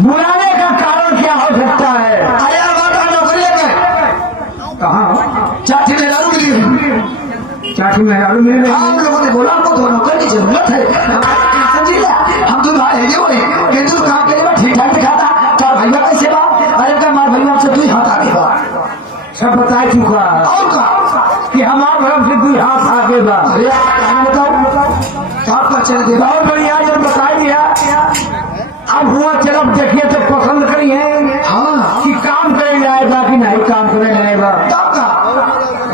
बुलाने का कारण क्या हो सकता है? अरे यार बात नौकरी है कहाँ? चाची मेहरारू के लिए। चाची मेहरारू में हम लोगों ने बोला हमको तो नौकर की जरूरत है। समझिए हम तो भाई है वो कि तू काम करे बा ठीक ठाक दिखाता तो भैया कैसे बा? अरे का मार भैया से तू हाथ आगे बा सब बता चुका और का कि हमारे तरफ से 2 हाथ आगे बा। अरे यार बताओ चार पर चल दे बहुत बढ़िया जब बता दिया। अब हुआ चलो देखिए तो पसंद करी है हाँ कि काम करे जाएगा कि नहीं काम करे जाएगा। तब का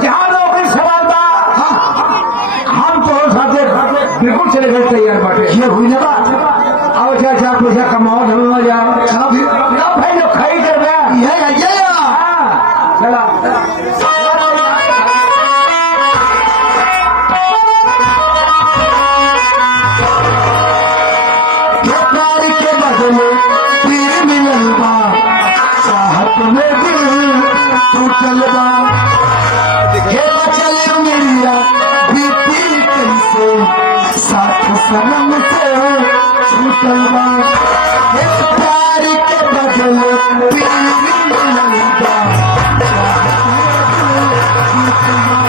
जहाँ नौकरी सवाल बा हम तो साथे बिल्कुल चले गए तैयार बाटे। ये हुई ना बात आओ चाचा पैसा कमाओ धन में जाओ। चलो भी ना भाई लोग खाई कर गया। ये हाँ चला प्यार के बदले पीर मिलन बा चाहत में दिल टूटल बा हे चले मेरिया बीती कैसे साथ सनम से छूटल बा हे प्यार के बदले पीर मिलन बा चाहत में दिल टूटल बा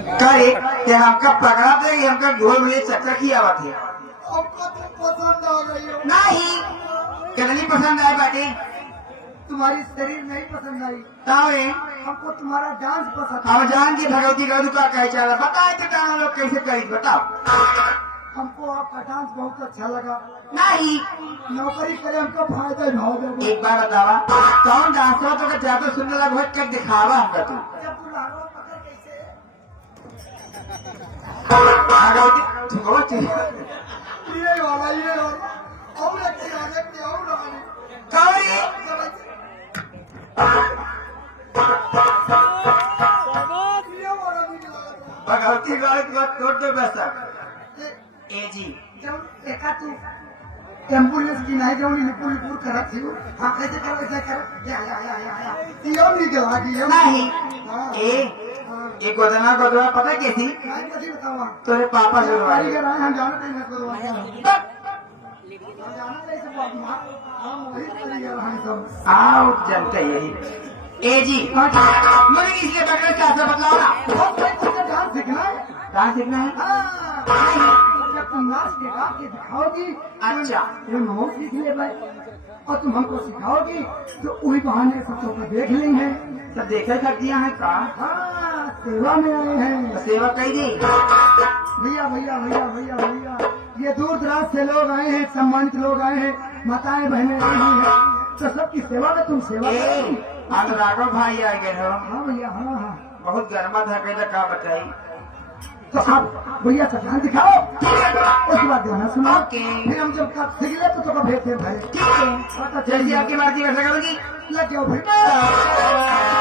हमका पकड़ा देगी हमका ढोल में चक्कर की आवाज है हमको तुम पसंद आ गई हो। नहीं कदली पसंद आए बाटे तुम्हारी शरीर नहीं पसंद आई। तावे हमको तुम्हारा डांस पसंद अब जान की भगवती का का कह चला बताए तो डांस लोग कैसे करी बताओ। हमको आपका डांस बहुत अच्छा लगा। नहीं नौकरी करे हमको फायदा भाव दे। एक बार बतावा कौन डांस हो तो ज्यादा सुंदर लगा बहुत कर दिखावा हमका तू जब तू लागो पकड़ कैसे भगवती भगवती ये वाला और अच्छी आगे पे और आगे कौरी भगवती का तोड़ दो वैसा ए जी जब देखा तू एम्बुलेंस की नहीं जाऊंगी निपुर निपुर करा थी हाँ कैसे कर या या या या या गला की है नहीं हाँ। ये गोदना गोदवा पता कैसी नहीं कैसी बतावा तेरे पापा से हमारी करवाई के रहे हम जानते हैं को दवा हम जानते हैं सब बात हम वही कर लिया रहा है सब आओ जानते यही ए जी मैंने इसलिए बैठे क्या से बतलाओ ना बहुत कोई तुझे डांस सीखना है कहाँ सीखना है हाँ। जब तुम नाच के गा के दिखाओगी अच्छा। ये हम सीख ले भाई और तुम हमको सिखाओगी तो वही बहाने सब तो देख लेंगे तो देखे कर दिया है का हाँ सेवा में आए हैं तो सेवा कही दी भैया भैया भैया भैया भैया ये दूर दराज से लोग आए हैं सम्मानित लोग आए हैं माताएं बहनें आई हैं तो सबकी सेवा में तुम सेवा करोगी। आज राघव भाई आ गए हो हाँ भैया हाँ हाँ बहुत गर्मा था कहला का बताई तो आप भैया का ध्यान दिखाओ उसके बाद गाना सुनाओ ओके। फिर हम जब तक सीख ले तो भेज दे भाई ठीक है जैसी आपकी मर्जी वैसा करूंगी लग जाओ फिर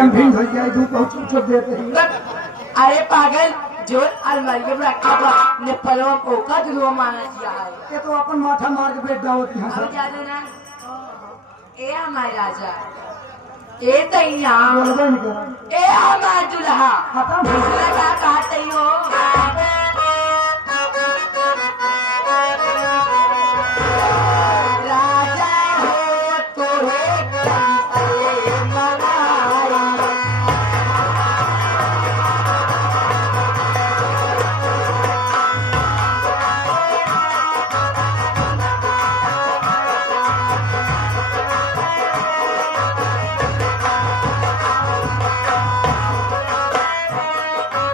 एकदम भिंड हो जाए दूध बहुत चुप देते हैं। अरे पागल जो अलमारी में रखा हुआ ने पलवा पोका जो माना किया है ये तो अपन माथा मार के बैठ जाओ यहाँ अब से। जाने ना ए हमारे राजा ए तैया बोलबे नहीं कर ए हमारा दुल्हा खत्म दूसरा क्या कहते हो राजा हो तो कैसे मनाई राजा हो तो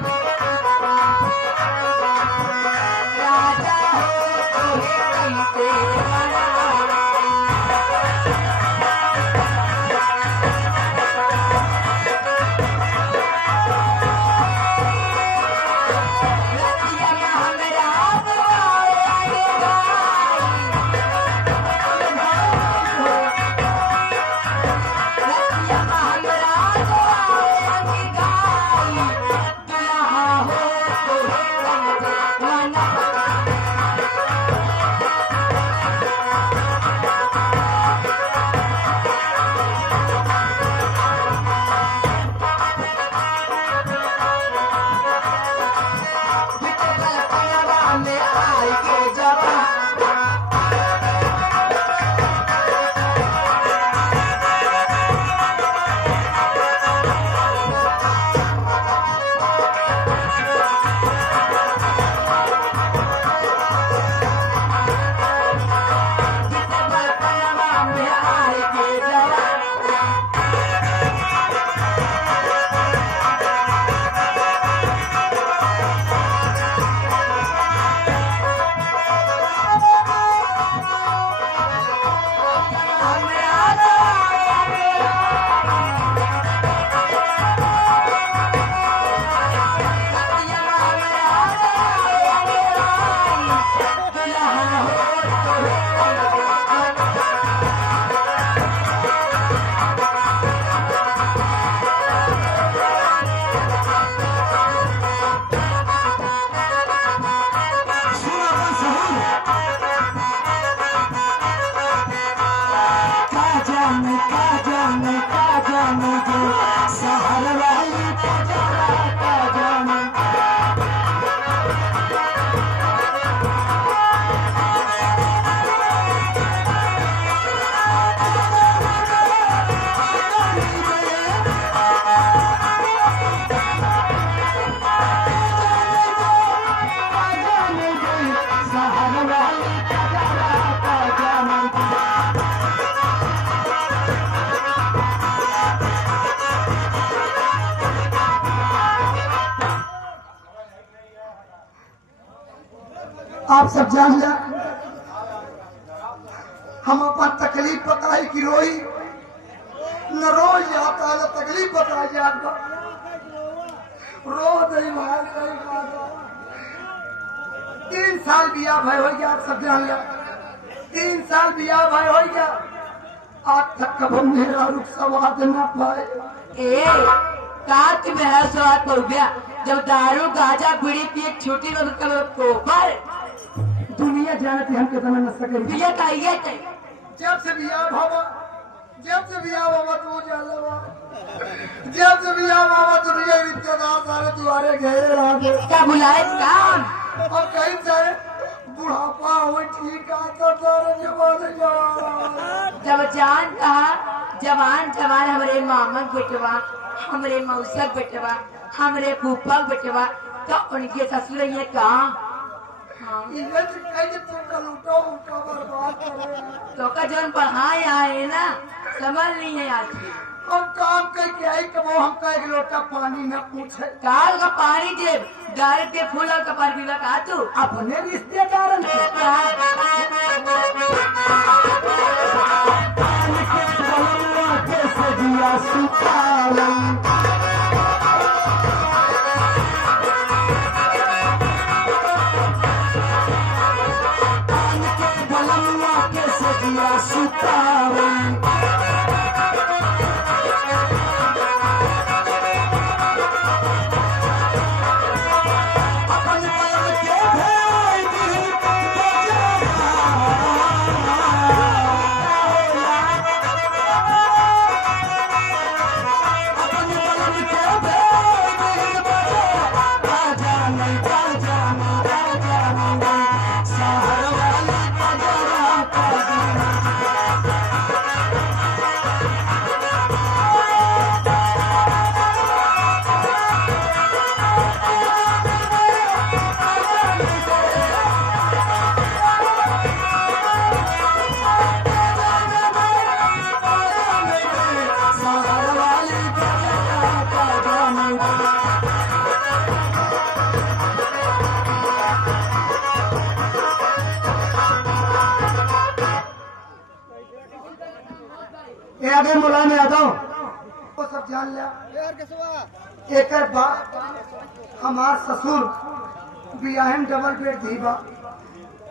कैसे आप सब जान जा हम अपन तकलीफ बताई कि रोई न रोज आता न तकलीफ बताई जाता रो दई मार दई मार 3 साल बिया भाई हो गया आप सब जान जा 3 साल बिया भाई हो गया आज तक कब मेरा रुख स्वाद न पाए ए का कि मेरा स्वाद पड़ गया जब दारू गाजा बीड़ी पी छोटी पोखर दुनिया जानती हम कितना नशा करी पिया चाहिए जब से बिया भावा तू जाला जब से बिया भावा दुनिया रिश्तेदार सारे तुम्हारे घेरे रहे क्या बुलाए काम और कहीं से बुढ़ापा हो ठीक आता सारे जमाने जब जान कहा जवान जवान हमारे मामन बेटवा हमारे मौसक बेटवा हमारे फूफा बेटवा तो उनके ससुर ये कहा तो का जौन पढ़ाए आए ना समझ नहीं है आज हम काम करके आई कबो हमका एक लोटा पानी न पूछे काल का पानी जे गाय के फूल और कपार पीवा का तू अपने रिश्तेदार आगे मुला में आता हूँ वो सब जान लिया। एक बात हमार ससुर बियाहन डबल बेड दीबा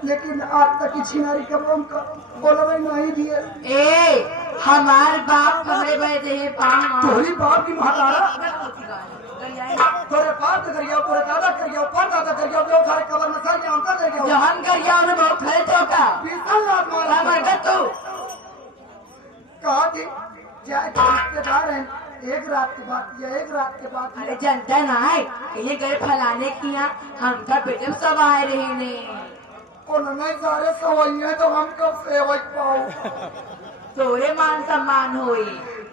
लेकिन आज तक की छिनारी कब बोला नहीं दिए। ए हमार बाप हमरे बैठे हैं पाँव तोरी बाप की महारारा तोरे बाप कर गया तोरे दादा कर गया पर दादा कर गया जो सारे कबर में सर गया अंकल ले गया जो हम कर गया उन्हें बहुत खड़े चौका 20 लाख मारा मर तू कहा कि जाए रिश्तेदार हैं एक रात के बाद या एक रात के बाद अरे जनता ना है ये गए फलाने की यहाँ हम का बेटे सब आए रहे ने नहीं सारे सवैया तो हम कब सेवक पाओ तोरे मान सम्मान हुई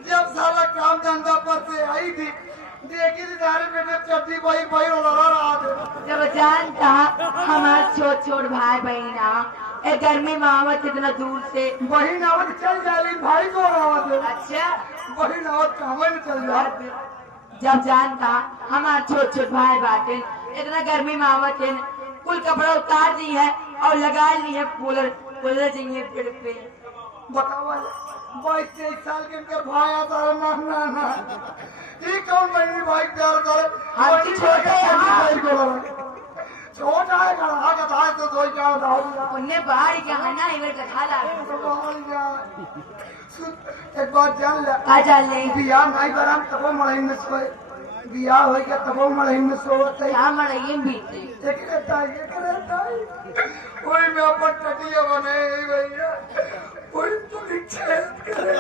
जब सारा काम धंधा पर से आई थी देखी थी सारे बेटे चड्डी भाई भाई लड़ा रहा थे जब जानता हमारे छोट छोट भाई बहना ए गर्मी में आवत इतना दूर से वही नावत चल जाली भाई को आवत अच्छा वही नावत कहवे में चल जा जब जानता हमारे छोट छोट भाई बाटे इतना गर्मी में आवत है कुल कपड़ा उतार दी है और लगा ली है कूलर कूलर चाहिए पेड़ पे बतावा 22-23 साल के इनके भाई आता है ना ना ना ये कौन बनी भाई प्यार करे हम की छोटे हैं भाई को छोटा है खड़ा का था तो दो क्या दाव दिया उन्हें बाहर क्या है ना इधर कथा ला एक बात जान ले का जान ले बियाह नहीं बराम तबो मड़ई में सोए बियाह होई के तबो मड़ई में सोते क्या मड़ई भी एक रहता कोई में अपन टटिया बने भैया कोई तो छेद करे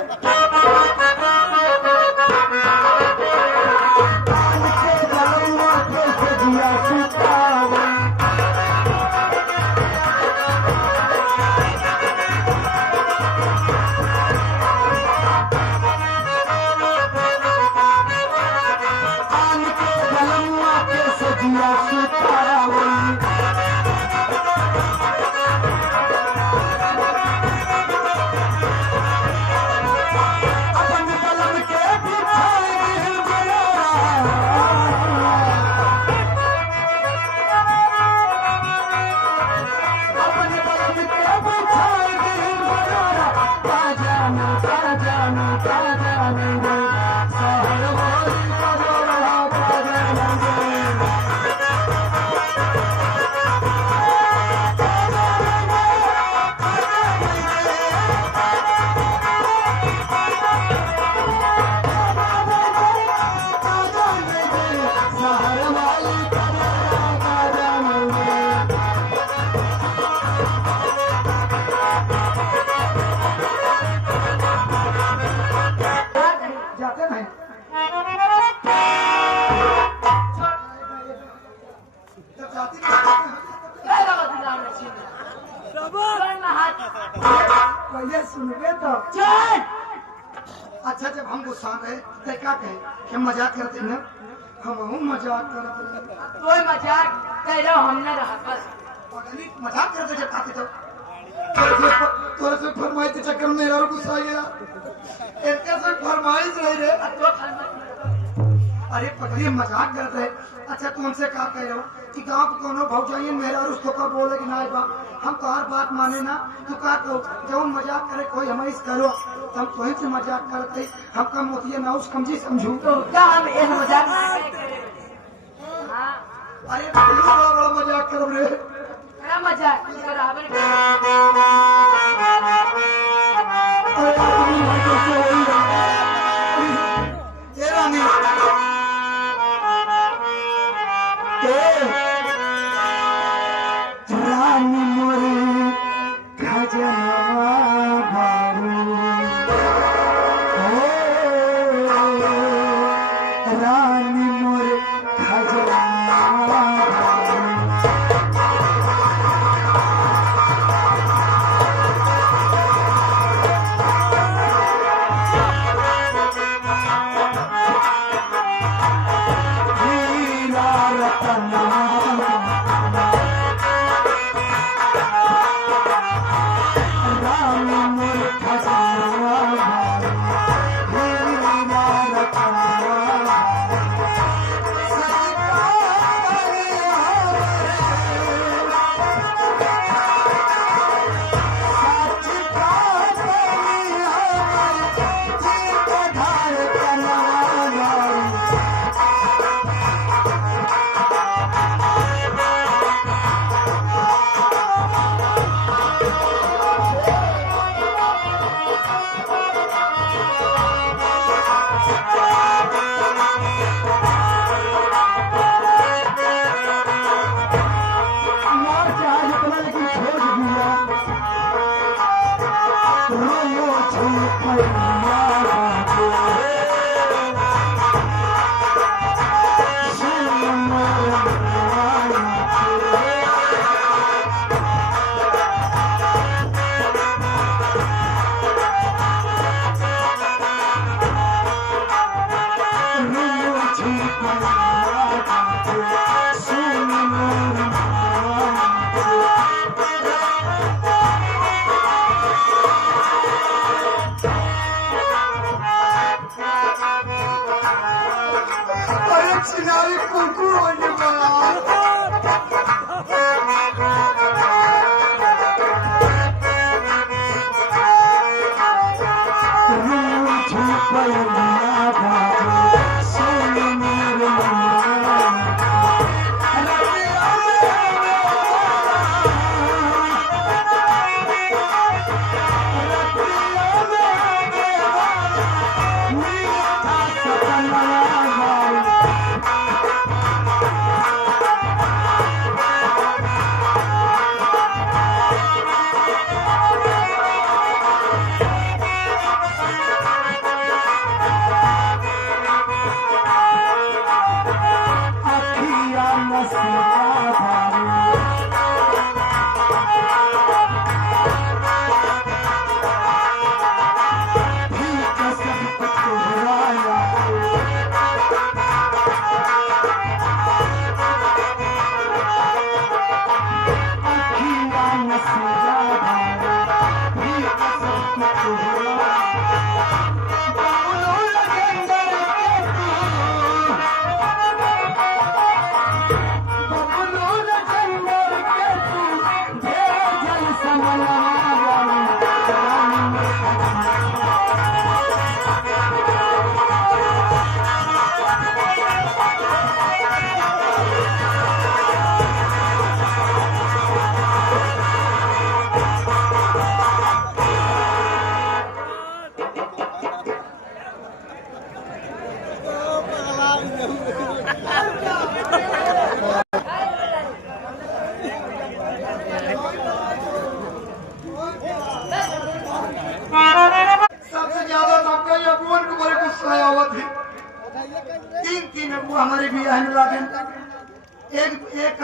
जाते नहीं जब जाती पहले सुनबे तो अच्छा जब हम गुस्सा रहे तो क्या कहे कि मजाक करते हैं हम मजाक करते कोई मजाक करो हमने रहा बस मजाक करते जब खाते तो तोरे से फरमाइश के चक्कर में मेरा गुस्सा आ गया इनके से फरमाइश रही रे अरे पगली मजाक करते है अच्छा तुमसे क्या कह रहे हो कि गाँव को कोनो भाव चाहिए मेरा उसको कब बोले कि ना बा हम तो हर बात माने ना तू क्या कहो जब मजाक करे कोई हमें करो हम तो से मजाक करते हम कम होती है ना उस कमजी समझू तो क्या हम एक मजाक हाँ अरे बड़ा बड़ा मजाक करो रे क्या मजाक बराबर रानी मोरे खजनवा रानी मोरे खजनवा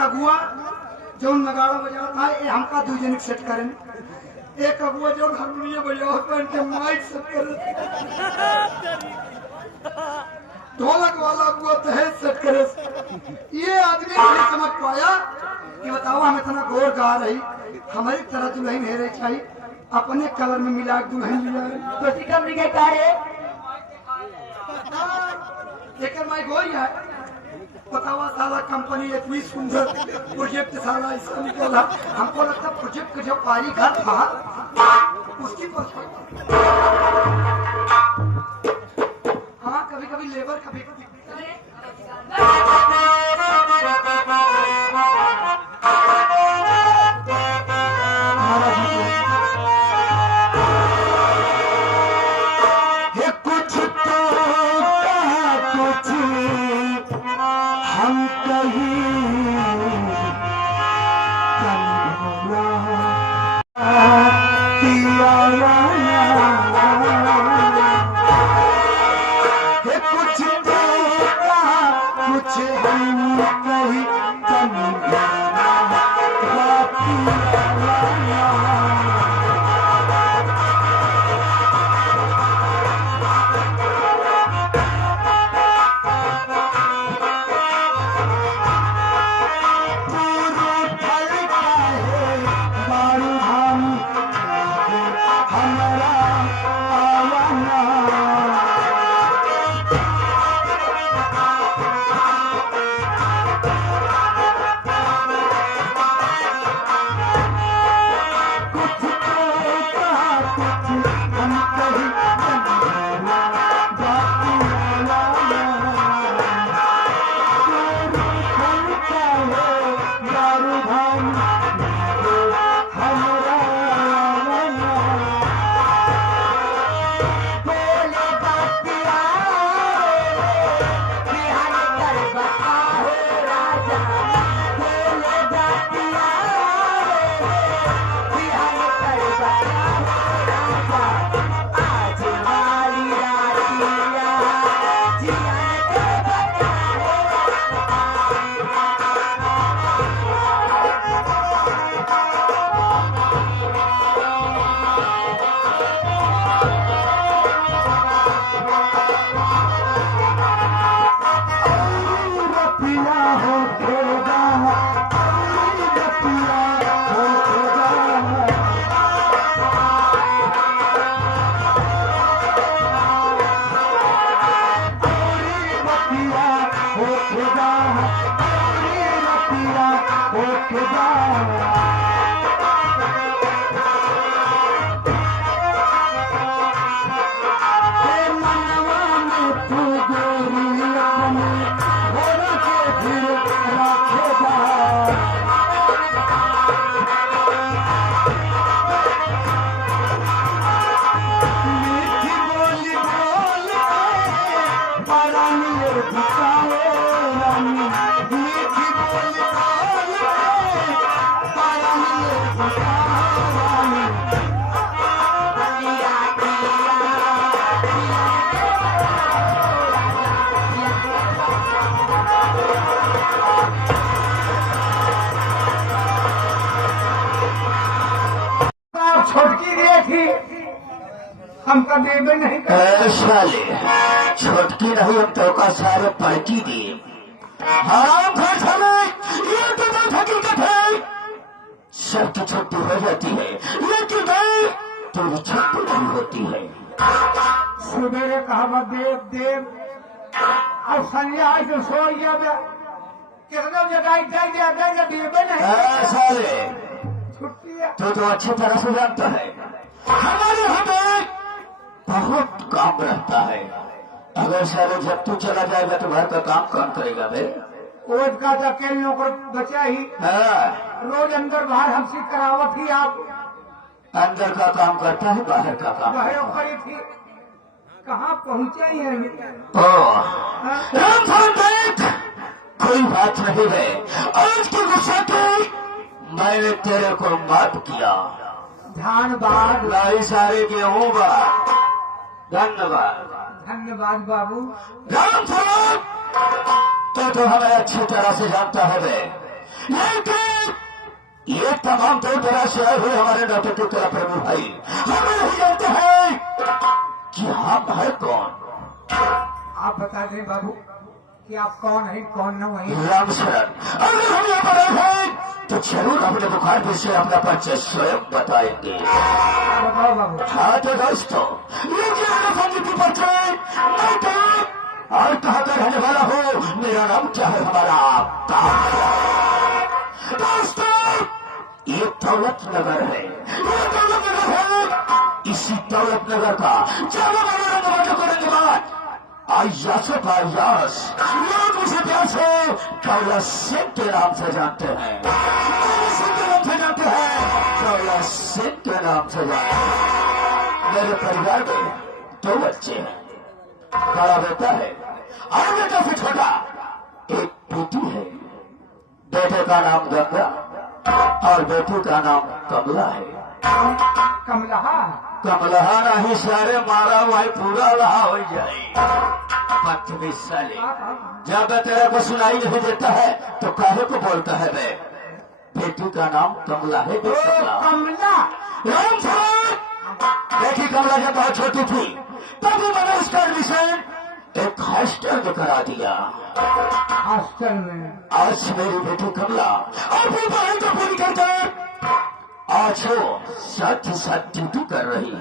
अगुआ जो नगाड़ा बजाता है ये हमका दू जन सेट करें। एक अगुआ जो हारमोनियम बजाता है इनके माइक सेट करे। ढोलक वाला अगुआ तहेज सेट करे। ये आदमी नहीं समझ पाया कि बताओ हम इतना गौर गा रही हमारी तरह दुल्हन है रही चाहिए अपने कलर में मिला के दुल्हन लिया है। तो सिकम लिखे कारे लेकिन मैं गोई है बतावा साला कंपनी इतनी सुंदर प्रोजेक्ट साला इसका निकला। हमको लगता प्रोजेक्ट का जो कारीगर था उसकी हाँ कभी कभी लेबर कभी कभी छोटकी दी थी हमका देवे नहीं साले छोटकी रही हम तो का सारे पलटी दिए। हाँ ये तो हकीकत है सबकी छोटी हो जाती है लेकिन तो छोटी नहीं होती है। सुबेरे कहा देव देव अब संध्या आज तो सो गया कितने जगह देवे नहीं साले छुट्टी है तो अच्छी तरह से जानता है हमारे हमें बहुत काम रहता है। अगर सारे जब तू चला जाएगा तो घर का काम कौन करेगा बे? ओट का तो अकेले नौकर बचा ही रोज अंदर बाहर हमसे करावत ही आप अंदर का काम करता है बाहर का काम बाहर करी थी कहाँ पहुँचे ही हैं कोई बात नहीं है। आज के गुस्सा के मैंने तेरे को माफ किया धन्यवाद लाई सारे गेहूं बा धन्यवाद धन्यवाद बाबू। राम तो हमें अच्छी तरह से जानता है बे। लेकिन ये तमाम दूर दराज से आए हुए हमारे नाटक के कला प्रभु भाई हमें नहीं जानते हैं कि हम है कौन। आप बता दें बाबू कि आप कौन है कौन न वही। राम शरण, अगर हम यहाँ पर आए हैं तो जरूर अपने दुकान पर से अपना परिचय स्वयं बताएंगे। बताओ बाबू। हाँ तो दोस्तों, ये की परिचय मैं कौन और कहाँ का रहने वाला हूँ, मेरा नाम क्या है, हमारा आपका दोस्तों ये दौलत नगर है, ये दौलत नगर है। इसी दौलत नगर का ज्यादा करने बाद आयास लोग मुझे प्यार से दौलत सिंह के नाम से जानते हैं, सिंह के नाम से जानते हैं, दौलत सिंह के नाम से जानते हैं। मेरे परिवार में 2 बच्चे हैं, बड़ा बेटा है और बेटा से छोटा एक बेटी है। बेटे का नाम गंगा और बेटी का नाम कमला है। कमलहा कमलहा नहीं सारे मारा वही पूरा रहा हो जाए। बदतमीज साले, जब तेरे को सुनाई नहीं देता है तो काहे को बोलता है बे? बेटी का नाम कमला है। कमला राम साहब, बेटी कमला जब बहुत छोटी थी तभी मैंने उसका एडमिशन एक हॉस्टल में करा दिया। हॉस्टल में आज मेरी बेटी कमला अपनी पढ़ाई को पूरी करके आज वो साथ ही साथ ड्यूटी कर रही है।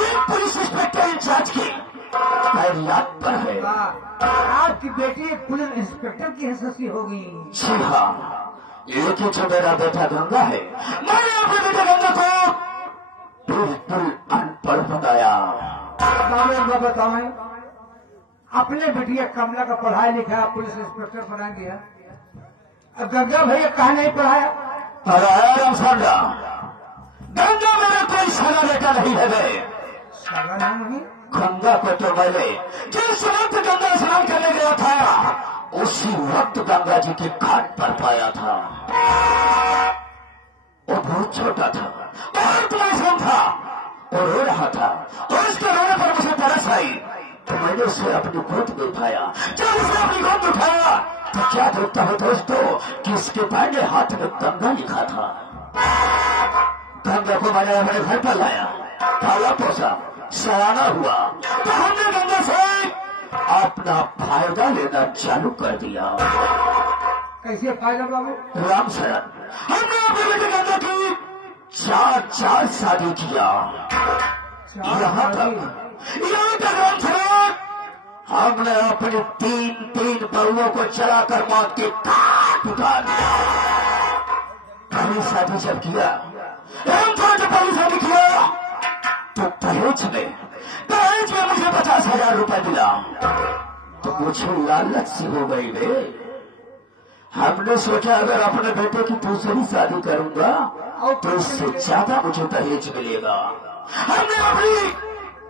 एक पुलिस इंस्पेक्टर इंचार्ज की तैनात पर है। आपकी बेटी पुलिस इंस्पेक्टर की हैसियत हो गई। जी हाँ, लेकिन जो मेरा बेटा गंगा है, मैंने अपने बेटे गंगा को बिल्कुल अनपढ़ बताया। बताओ अपने बेटिया कमला का पढ़ाया लिखा पुलिस इंस्पेक्टर बना दिया, अब गंगा भैया कहा नहीं पढ़ाया? राम साला, गंगा मेरा कोई सगा बेटा नहीं है बे। सगा नहीं? गंगा को तो मैंने जिस वक्त गंगा स्नान करने गया था उसी वक्त गंगा जी के घाट पर पाया था। वो बहुत छोटा था, बहुत मासूम था, वो रो रहा था और उसके रोने पर मुझे तरस आई तो मैंने उसे अपनी गोद में उठाया। जब उसे अपनी गोद में उठाया तो क्या देखता है दोस्तों कि उसके दाहिने हाथ में गंगा लिखा था। गंगा को मैंने अपने घर पर लाया, पाला पोसा, सराहना हुआ तो हमने गंगा से अपना फायदा लेना चालू कर दिया। कैसे फायदा बाबू? राम शरण, हमने अपने बेटे गंगा की 4 शादी किया। यहाँ तक राम शरण, हमने अपने 3 बहुओं को चलाकर मौत के घाट उठा दिया। पहली शादी जब किया, राम शरण जब पहली शादी किया तो दहेज में मुझे 50,000 रुपए मिला तो मुझे लालच सी हो गई बे। हमने सोचा अगर अपने बेटे की दूसरी शादी करूंगा तो इससे ज्यादा मुझे दहेज मिलेगा। हमने अपनी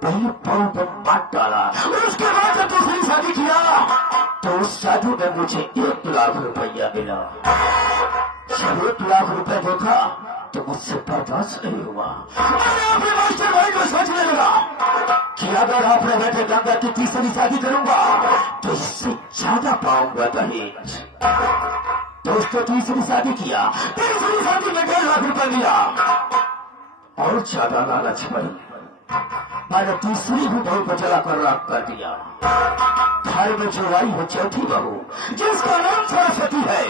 पहली बहू को बांट डाला और उसके बाद जब दूसरी शादी किया तो उस शादी में मुझे 1 लाख रुपया मिला। जब 1 लाख रुपए देखा तो मुझसे बर्दाश्त नहीं हुआ। मैंने अपने मास्टर भाई को सोचने लगा कि अगर अपने बेटे गंगा की तीसरी शादी करूंगा तो इससे ज्यादा पाऊंगा दहेज। दोस्तों तीसरी शादी किया, तीसरी शादी में 1.5 लाख रुपए मिला और ज्यादा लालच बढ़ी। मैंने तीसरी भी बहू को जलाकर राख कर दिया। घर में जो आई है चौथी बहू जिसका नाम सरस्वती है,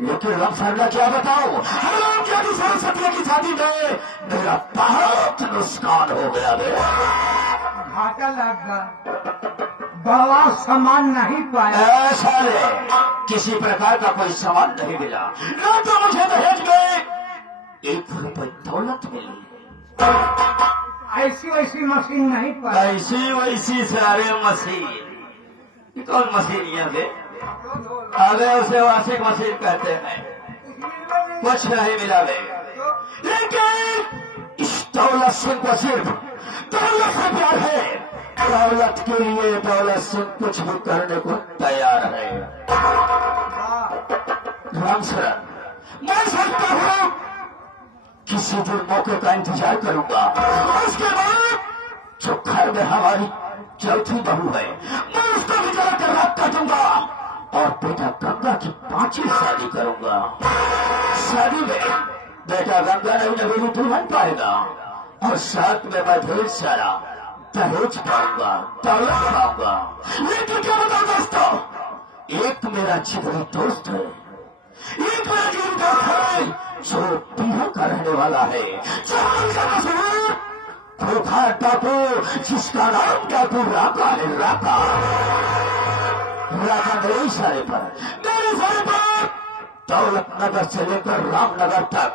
लेकिन राम सरला क्या बताओ, हम क्या सरस्वती की शादी में मेरा बहुत नुकसान हो गया। घाटा लग गया, बाबा सामान नहीं पाया। ऐसा किसी प्रकार का कोई सामान नहीं मिला, न तो मुझे दहेज में 1 रुपए दौलत मिली, ऐसी वैसी मशीन नहीं पाया। ऐसी वैसी सारे मशीन। कौन मशीन ये अरे उसे वाशिंग मशीन कहते हैं, कुछ नहीं मिला बे। लेकिन इस दौलत सिंह को सिर्फ दौलत से प्यार है, दौलत के लिए दौलत सिंह कुछ भी करने को तैयार है। राम शरण, मैं सोचता हूँ किसी दिन मौके का इंतजार करूंगा, उसके बाद जो घर में हमारी चौथी बहू है मैं उसको भी जलाकर राख कर दूंगा और बेटा गंगा की 5वीं शादी करूंगा। शादी में बेटा गंगा नहीं नवेली दुल्हन पाएगा और साथ में मैं ढेर सारा दहेज पाऊंगा, दौलत पाऊंगा। लेकिन क्या बताऊं दोस्तों, एक मेरा जिगरी दोस्त है, एक मेरा जिगरी दोस्त है जो बिहार का रहने वाला है, धोखा डाकू, जिसका नाम डाकू राका है। राका मेरे इशारे पर दौलत नगर से लेकर रामनगर तक,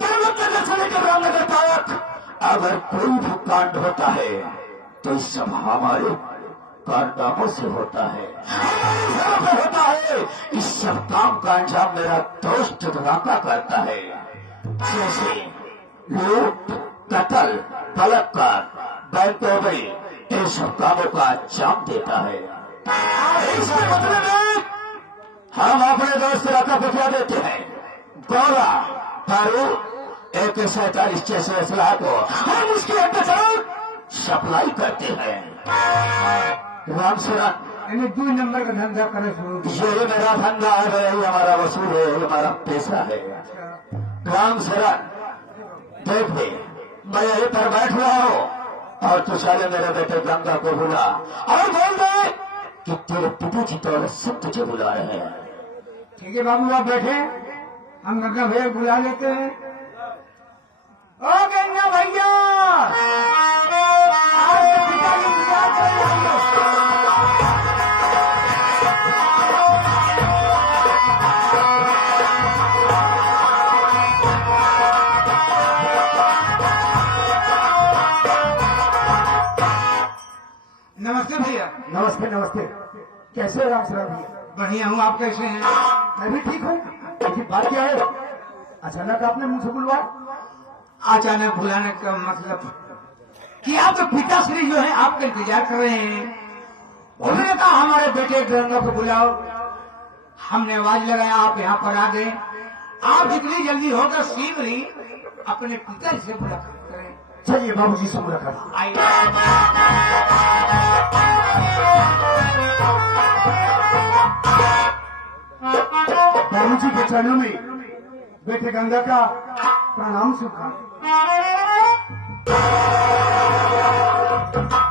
दौलत नगर से लेकर रामनगर तक अगर कोई भी कांड होता है तो इस सब हमारे कारनामों से होता है, होता है। इस सब काम का अंजाम मेरा दोस्त राका करता है, जैसे लूट, कत्ल, बलात्कार, बैंक रोबरी, इन सब कामों का अंजाम देता है। इसके बदले में हम अपने दोस्त राका को क्या देते हैं? गोला, बारूद, AK-47 जैसे असलाह को हम उसके अंदर सप्लाई करते हैं। राम शरण 2 नंबर का धंधा करे शुरू। ये मेरा धंधा है, यही हमारा वसूल है, ये हमारा पैसा है। राम शरण देख ले, मैं यहीं पर बैठ रहा हूँ और तू चले मेरे बेटे गंगा को बुला और बोल दे कि तेरे पिता की दौलत सब तुझे बुला रहे हैं। ठीक है बाबू, आप बैठे, हम गंगा भैया बुला लेते हैं। ओ गंगा भैया, आपके पिता की इंतजार कर रहे हैं। नमस्ते भैया। नमस्ते नमस्ते। कैसे राम शरण भैया? बढ़िया हूँ, आप कैसे हैं? मैं भी ठीक हूँ। लेकिन बात क्या है, अचानक आपने मुझे बुलवाया? अचानक बुलाने का मतलब कि आप तो पिताश्री जो है आपका इंतजार कर रहे हैं। उन्होंने कहा हमारे बेटे गंगा को बुलाओ, हमने आवाज लगाया, आप यहाँ पर आ गए। आप जितनी जल्दी होगा शीघ्र ही अपने पिता से मुलाकात करें। चलिए बाबूजी से मुलाकात। आइए। बाबूजी के चरणों में बेटे गंगा का प्रणाम स्वीकार।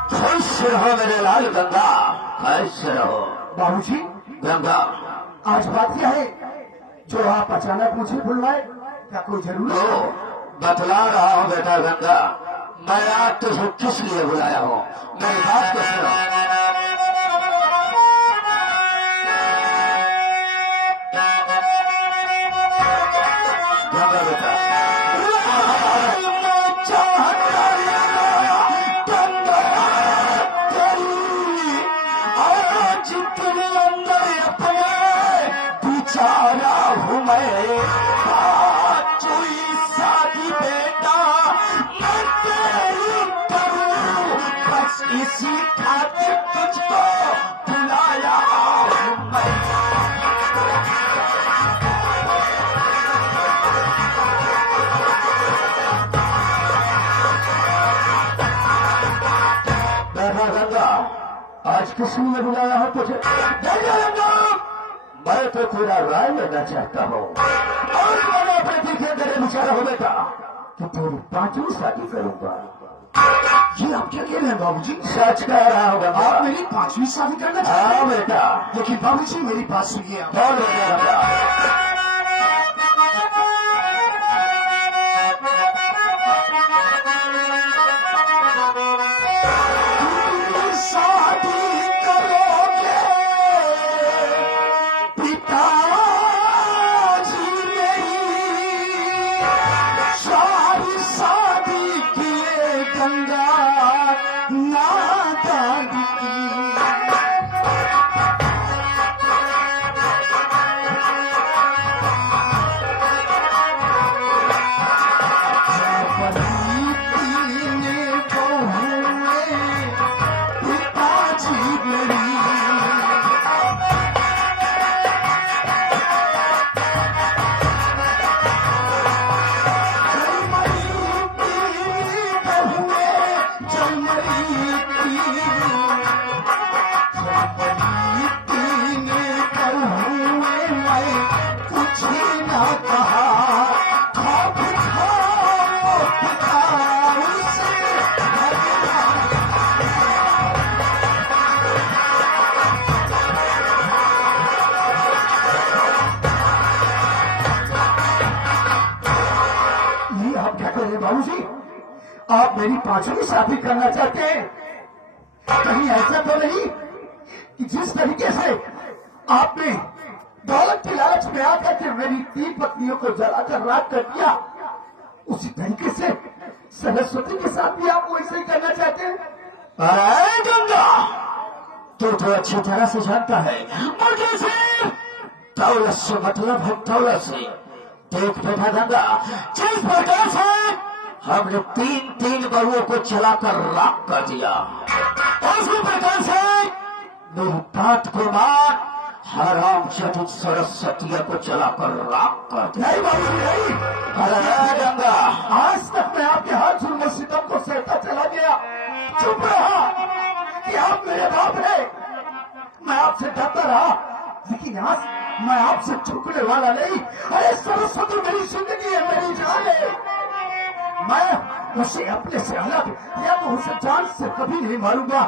खुश रहो मेरे लाल गंगा, खुश रहो। बाबूजी, गंगा आज बात क्या है जो आप अचानक मुझे बुलवाए? क्या कोई जरूरत तो है? बतला रहा हूँ बेटा गंगा, मैं आज तुझे किस लिए बुलाया हूँ, मेरी बात को सुनो। गंगा बेटा, जितने अंदर अपने बिचारा हूँ मैं, शादी बेटा मैं तेरी करूँ, बस इसी खातिर तुझको बुलाया हूँ मैं। गंगा, आज किसी ने बुलाया है तुझे? गंगा, मैं तो तेरा राय लेना चाहता हूँ और मैंने अपने दिल के अंदर विचारा हो बेटा कि तेरी 5वीं शादी करूंगा। ये आप क्या कह रहे हैं बाबूजी? सच कह रहा हूँ गंगा। आप मेरी 5वीं शादी करना चाहते हाँ हैं? बेटा। लेकिन बाबूजी मेरी बात सुनिए आप। बोल बेटा गंगा। आप क्या कर रहे हैं बाबूजी? आप मेरी पांचवी शादी करना चाहते हैं? कहीं ऐसा तो नहीं कि जिस तरीके से आपने दौलत की लालच में आकर के मेरी 3 पत्नियों को जलाकर राख कर दिया, उसी तरीके से सरस्वती के साथ भी आप वैसे ही करना चाहते हैं? अरे गंगा, तू तो अच्छी तरह से जानता है मुझे सिर्फ दौलत से मतलब है, दौलत से। देख बेटा गंगा, जिस प्रकार से हमने 3 बहुओं को चलाकर राख कर दिया, उसी प्रकार से मेरी बात को मान, हराम चतुर सरस्वती को चलाकर राख कर दिया। नहीं बाबूजी नहीं। अरे गंगा, आज तक मैं आपके हर जुल्म सितम को सहता चला गया, चुप रहा कि आप मेरे बाप है। मैं आपसे डरता रहा, लेकिन आज मैं आपसे झुकने वाला नहीं। अरे सरस्वती मेरी जिंदगी है, मेरी जान है। मैं उसे अपने से अलग या तो उसे जान से कभी नहीं मारूंगा।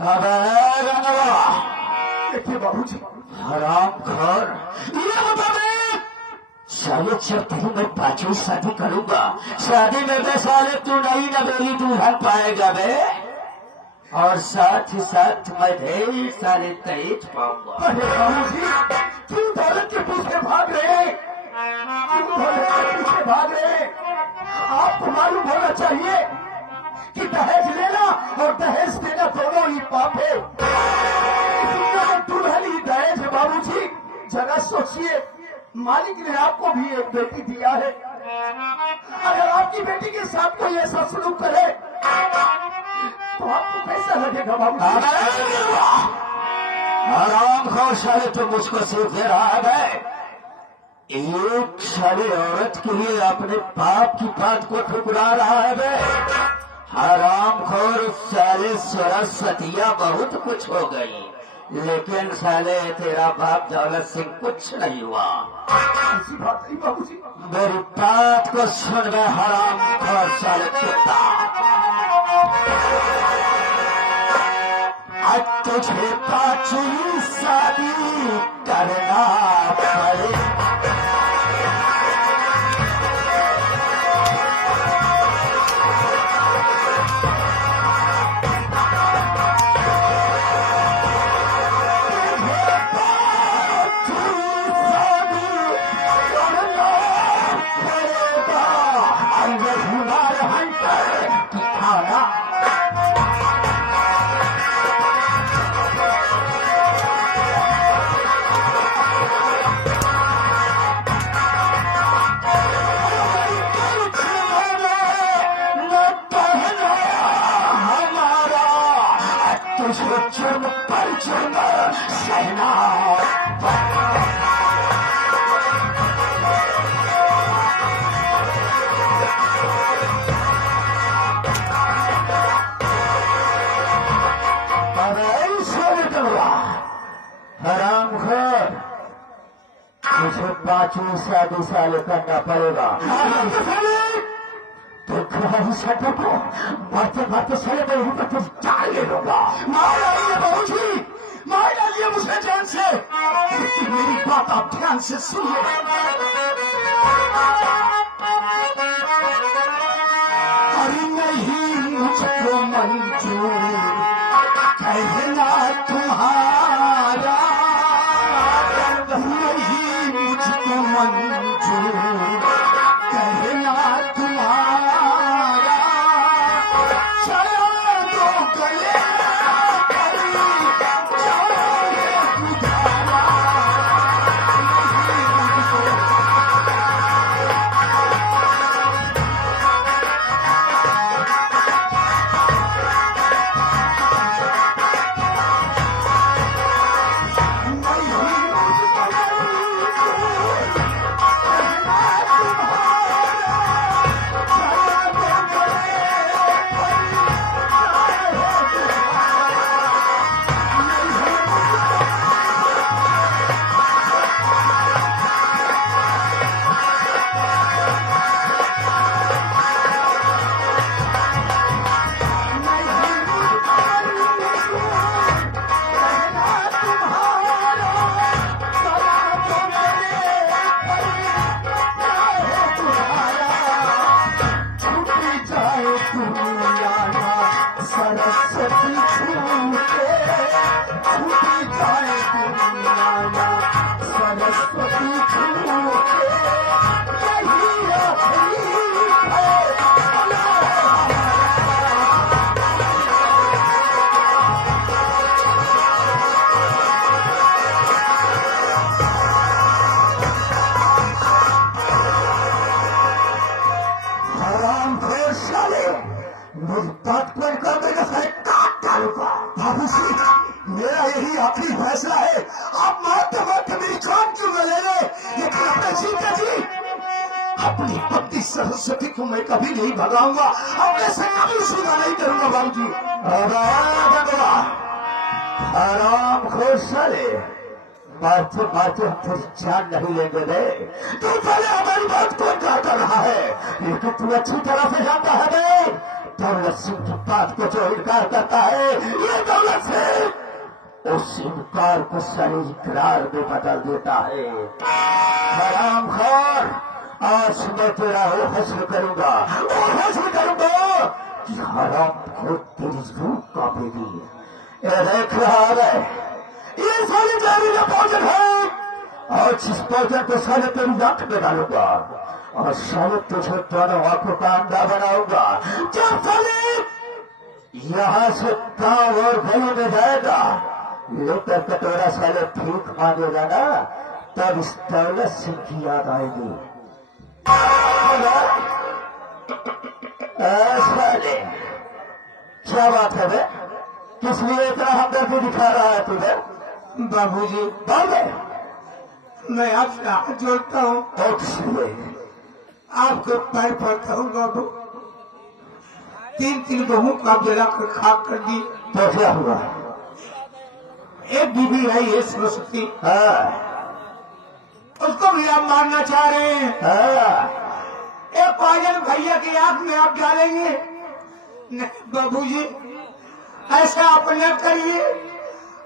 अरे गंगा, देखिए बाबूजी, हराम खोर, ये बता दे, साले जब तेरी मैं 5वीं शादी करूंगा, शादी में मैं साले तू नई नवेली दुल्हन पाएगा बे, और साथ ही साथ मैं ढेर सारे दहेज पाऊंगा। अरे बाबूजी, क्यों दौलत के पीछे भाग रहे हैं? क्यों दौलत के पीछे भाग रहे हैं? आपको मालूम होना चाहिए कि दहेज लेना और दहेज देना दोनों ही पाप है। दुल्हन ही दहेज है बाबूजी। जरा सोचिए, मालिक ने आपको भी एक बेटी दिया है। अगर आपकी बेटी के साथ कोई ऐसा सलूक करे तो आपको कैसा लगेगा बाबूजी? हराम खोर साले तो मुझको सिर्फ दे रहा है, एक साले औरत के लिए अपने बाप की बात को ठुकरा रहा है बे। हराम खोर साले, सरस्वतिया बहुत कुछ हो गई, लेकिन साले तेरा बाप दौलत सिंह कुछ नहीं हुआ। ऐसी बात नहीं बाबूजी। मेरी बात को सुन गए हराम खोर साले कुत्ता। आज तुझे 5वीं शादी करना पड़े। जुर्म पर जुर्म सहना। हराम खोर, तुझे 5वीं शादी साले करना पड़ेगा। तो तुम्हारी शर्तों को बातें बातें साले मैं ऊपर तो जान ले लूंगा। मार डालिए बाबूजी, मार डालिए मुझे जान से। लेकिन मेरी बात आप ध्यान से सुनिए। अरे नहीं मुझको मंजूर कहना तुम्हारा, नहीं मुझको मंजूर कहना तुम्हारा। चलो तो गले अपनी सरस्वती को मैं कभी नहीं भगाऊंगा, अपने से कभी सीधा नहीं करूंगा बाबूजी। आराम खोर साले, मारते मारते हम तेरी जान नहीं लेंगे रे। तू पहले हमारी बात को इनकार कर रहा है, लेकिन तू अच्छी तरह से जानता है रे, दौलत सिंह की बात को जो इनकार करता है, ये दौलत सिंह उस इनकार को सही इकरार में बदल देता है। हराम खोर, आज मैं तेरा वो हस्ल करूंगा कि हराम खोर तेरी रूह कांपेगी। ये देख रहा है, ये सारी जारी का भोजन है, और जिस भोजन को साले तेरी आंख में डालूंगा और साले तुझे दोनों आंखों का अंधा बनाऊंगा। जब साले यहाँ से गांव और गली में जाएगा, लेकर कटोरा साले भीख मांगेगा ना, तब इस दौलत सिंह की याद आएगी। साले क्या बात है बे? किस लिए इतना हमदर्दी दिखा रहा है तुझे? बाबूजी, बोले मैं आपसे हाथ जोड़ता हूँ, आपको पैर पड़ता हूँ बाबू। 3 बहू का जला कर खाक कर दी, तो क्या हुआ? एक बीबी है ये सरस्वती, हाँ, उसको भी आप मारना चाह रहे हैं। हाँ, एक पागल भैया की आंख में आप डालेंगे? नहीं बाबूजी, ऐसा आप न करिए।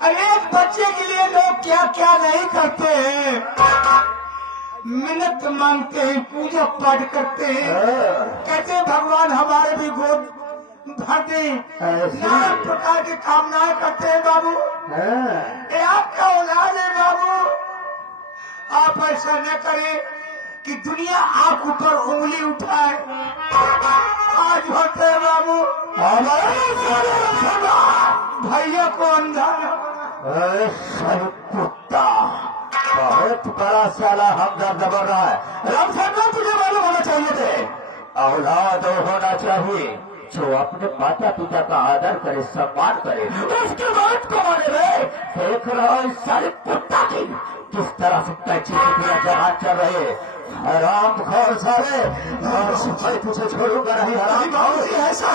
अरे एक बच्चे के लिए लोग क्या क्या नहीं करते हैं, मिन्नत मांगते हैं, पूजा पाठ करते हैं, कहते हैं भगवान हमारे भी गोद भर दे, नाना प्रकार की कामनाएं करते हैं बाबू। ये आपका औलाद है बाबू, आप ऐसा न करें कि दुनिया आप ऊपर उंगली उठाए। आज होते हैं बाबू, भैया को अंधा कुत्ता बहुत बड़ा साला हमदर्द बन रहा है। राम साहब तुझे मालूम होना चाहिए थे, औलाद होना चाहिए जो अपने माता पिता का आदर करे, सम्मान करे, उसके बाद को माने रे। देख रहा हो इस सारे कुत्ता की किस तरह से पैची की जवान चल रहे। हराम खोर साले, मैं तुझे छोड़ूंगा नहीं। हराम खोर, ऐसा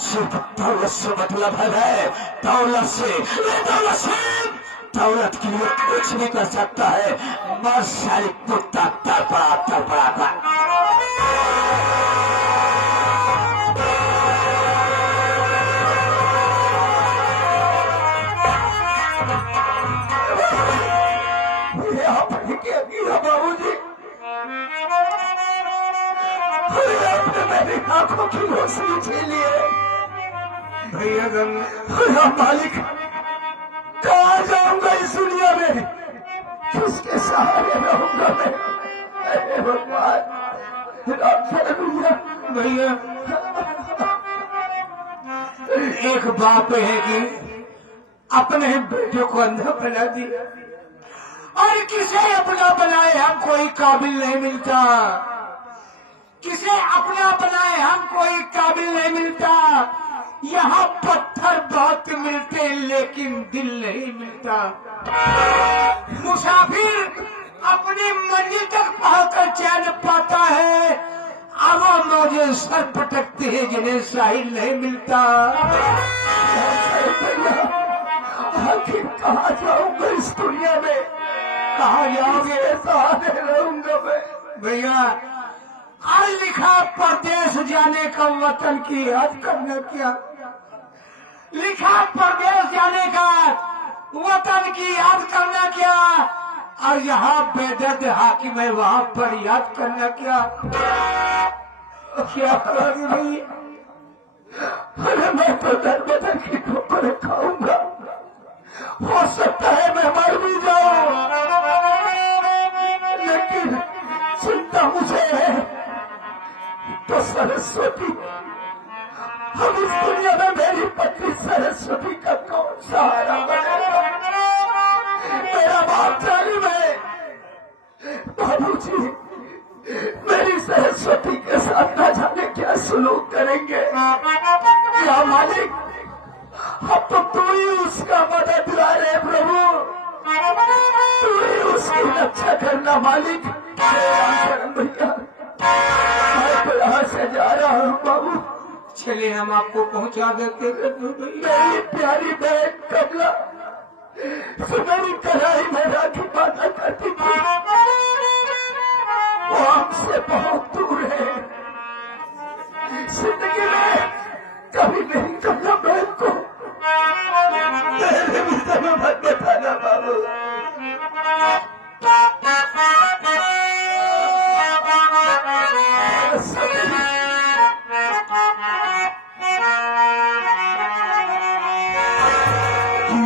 सिर्फ दौलत से मतलब है, दौलत से दौलत के लिए कुछ नहीं कर सकता है। मर सारी कुत्ता तड़पड़ा कर बाबूजी, आपने मेरी आंखों की रोशनी छीन ली है। भैया मालिक, कहाँ जाऊंगा इस दुनिया में, किसके सहारे रहूंगा मैं? अरे भगवान, भैया एक बाप है कि अपने बेटे को अंधा बना दिया, और किसे अपना बनाए हम कोई काबिल नहीं मिलता, किसे अपना बनाए हम कोई काबिल नहीं मिलता। यहाँ पत्थर बहुत मिलते हैं लेकिन दिल नहीं मिलता। मुसाफिर अपनी मंजिल तक पहुंचकर चैन पाता है, हवा मौजे सर पटकते हैं जिन्हें साहिल नहीं मिलता। आखिर कहाँ जाऊंगा इस दुनिया में, कहाँ जाओगे? सहारे रहूंगा मैं। भैया आज लिखा परदेश जाने का वतन की याद करना क्या, लिखा परदेश जाने का वतन की याद करना क्या, और यहाँ बेदर्द हाकिम है वहाँ पर याद करना क्या। क्या करोगे भाई? अरे मैं तो दर बदर की ठोकरें खाऊंगा, हो सकता है मैं मर भी जाऊं, लेकिन चिंता मुझे है तो सरस्वती हम इस दुनिया में उसकी रक्षा करना मालिक। राम भैया मैं तो यहाँ से जा रहा हूँ बाबू। चलिए हम आपको पहुंचा देते हैं मेरी प्यारी बहन कमला सुनहरी कढ़ाई में राखी बांधा करती थी, वो हमसे बहुत दूर है। जिंदगी में कभी मेरी कमला बहन को मेरे विषय में मत बताना बाबू।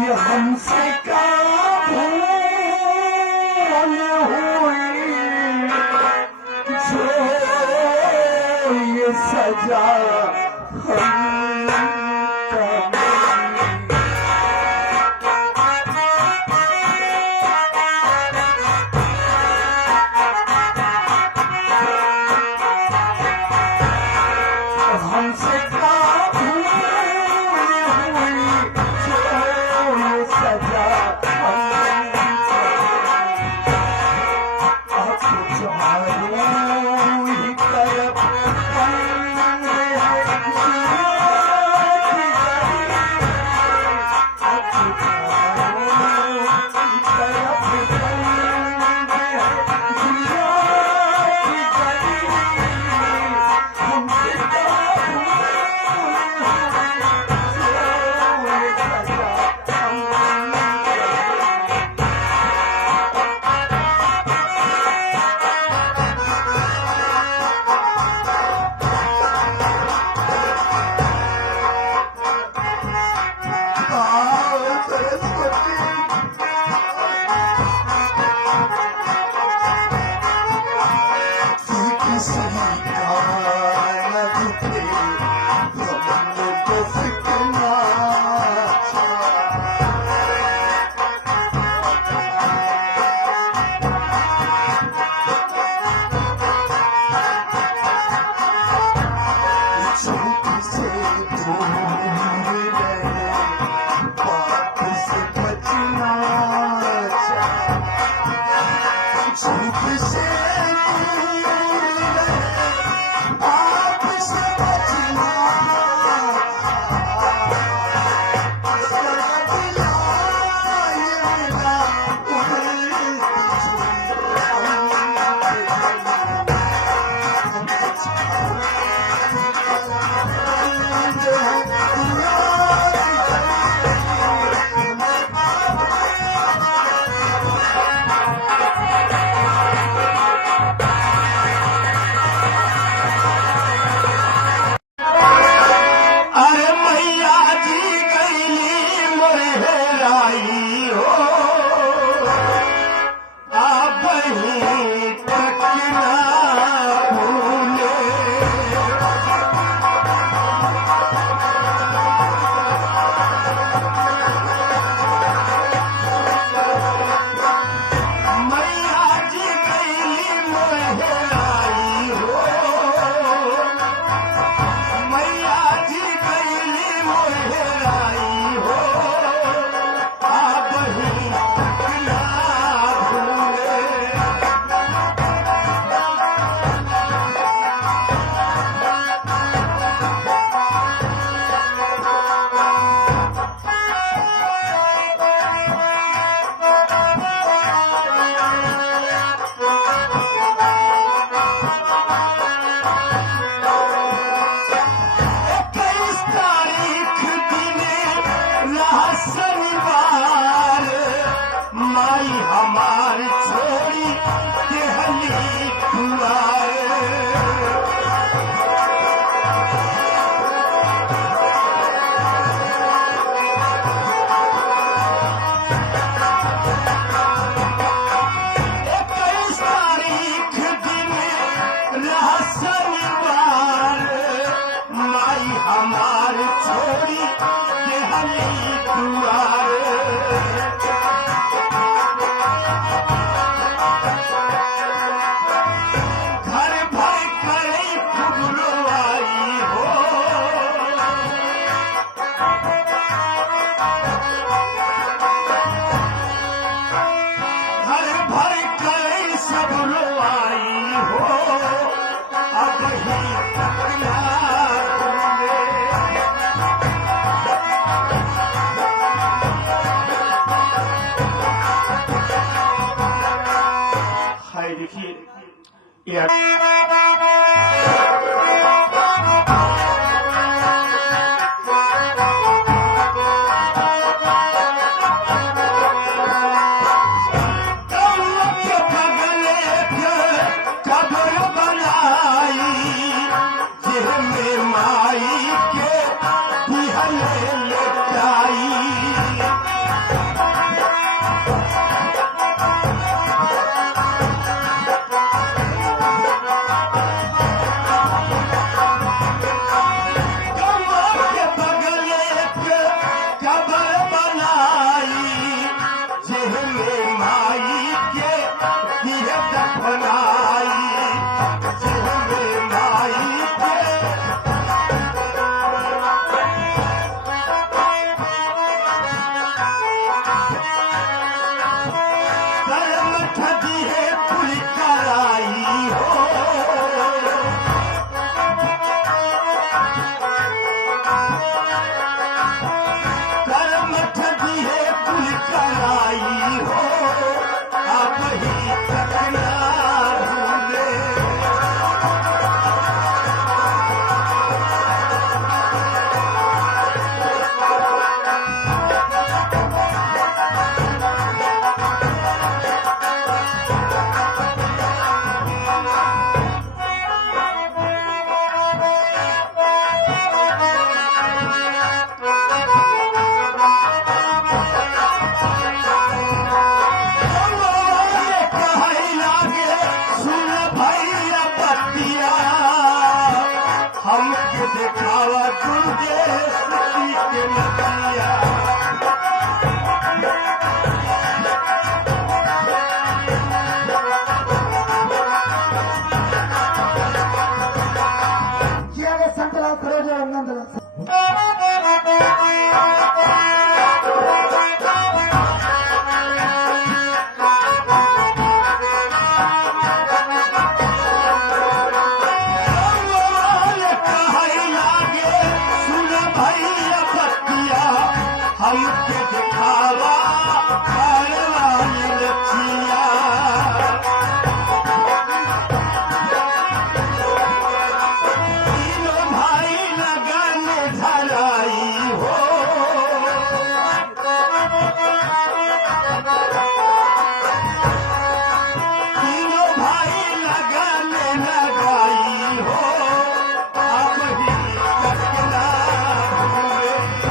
ये हमसे क्या भूल हुई जो ये सजा हमसे क्या भूल हुई जो ये सजा अब चारों ही तरफ घर भर या दिखावा तुझे सती के नदिया संतलाल सरोज नंदलाल हमके दिखावा वाली लक्ष्मिया तीनों भाई लगन झलाई हो तीनों भाई लगन लगाई हो अब ही कटना हुए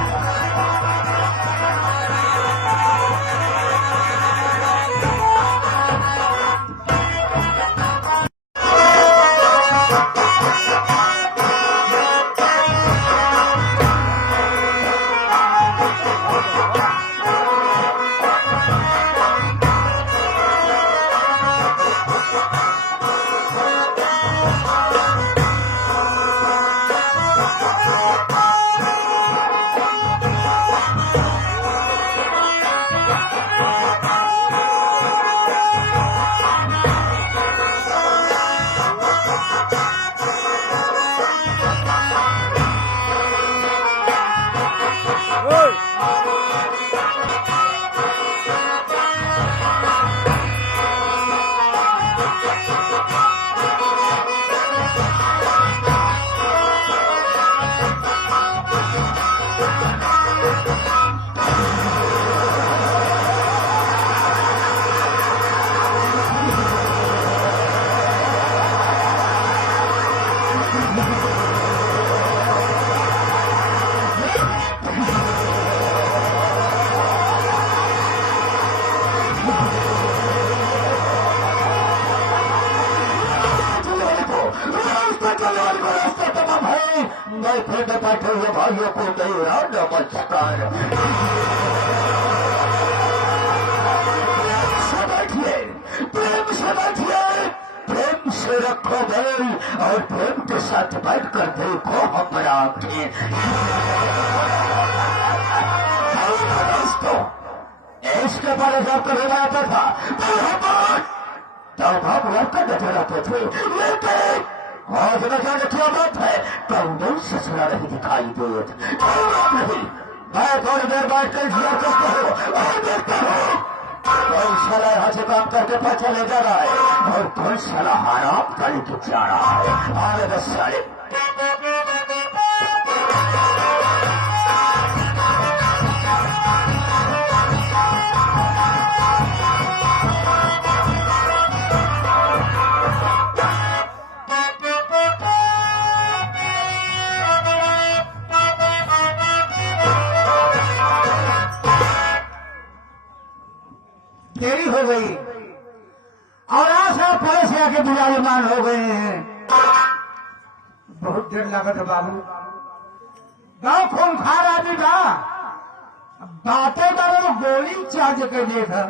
मैं फिर बैठे हुए भाइयों को दे रहा नमस्कार बैठिए प्रेम से बैठिए प्रेम से रखो बैल और प्रेम के साथ बैठ कर देखो हमारा आंखें दोस्तों इसके बारे में आपको बताया था तब हम लड़का बैठे रहते थे लेकिन आज न जाने क्या बात है कौन ससुरा नहीं दिखाई दे नहीं मैं थोड़ी देर बाद कल जिया करता हूँ और देखता हूँ कौन साला यहाँ से काम करके पैसा ले जा रहा है और कौन साला हराम कर जा रहा है। आने दस साले देरी हो गई और आज आप पहले से आके विराजमान हो गए हैं। बहुत देर लागत है बाबू। गाँव खून खार आदमी था, बातें बाबू तो गोली चार्ज के देखा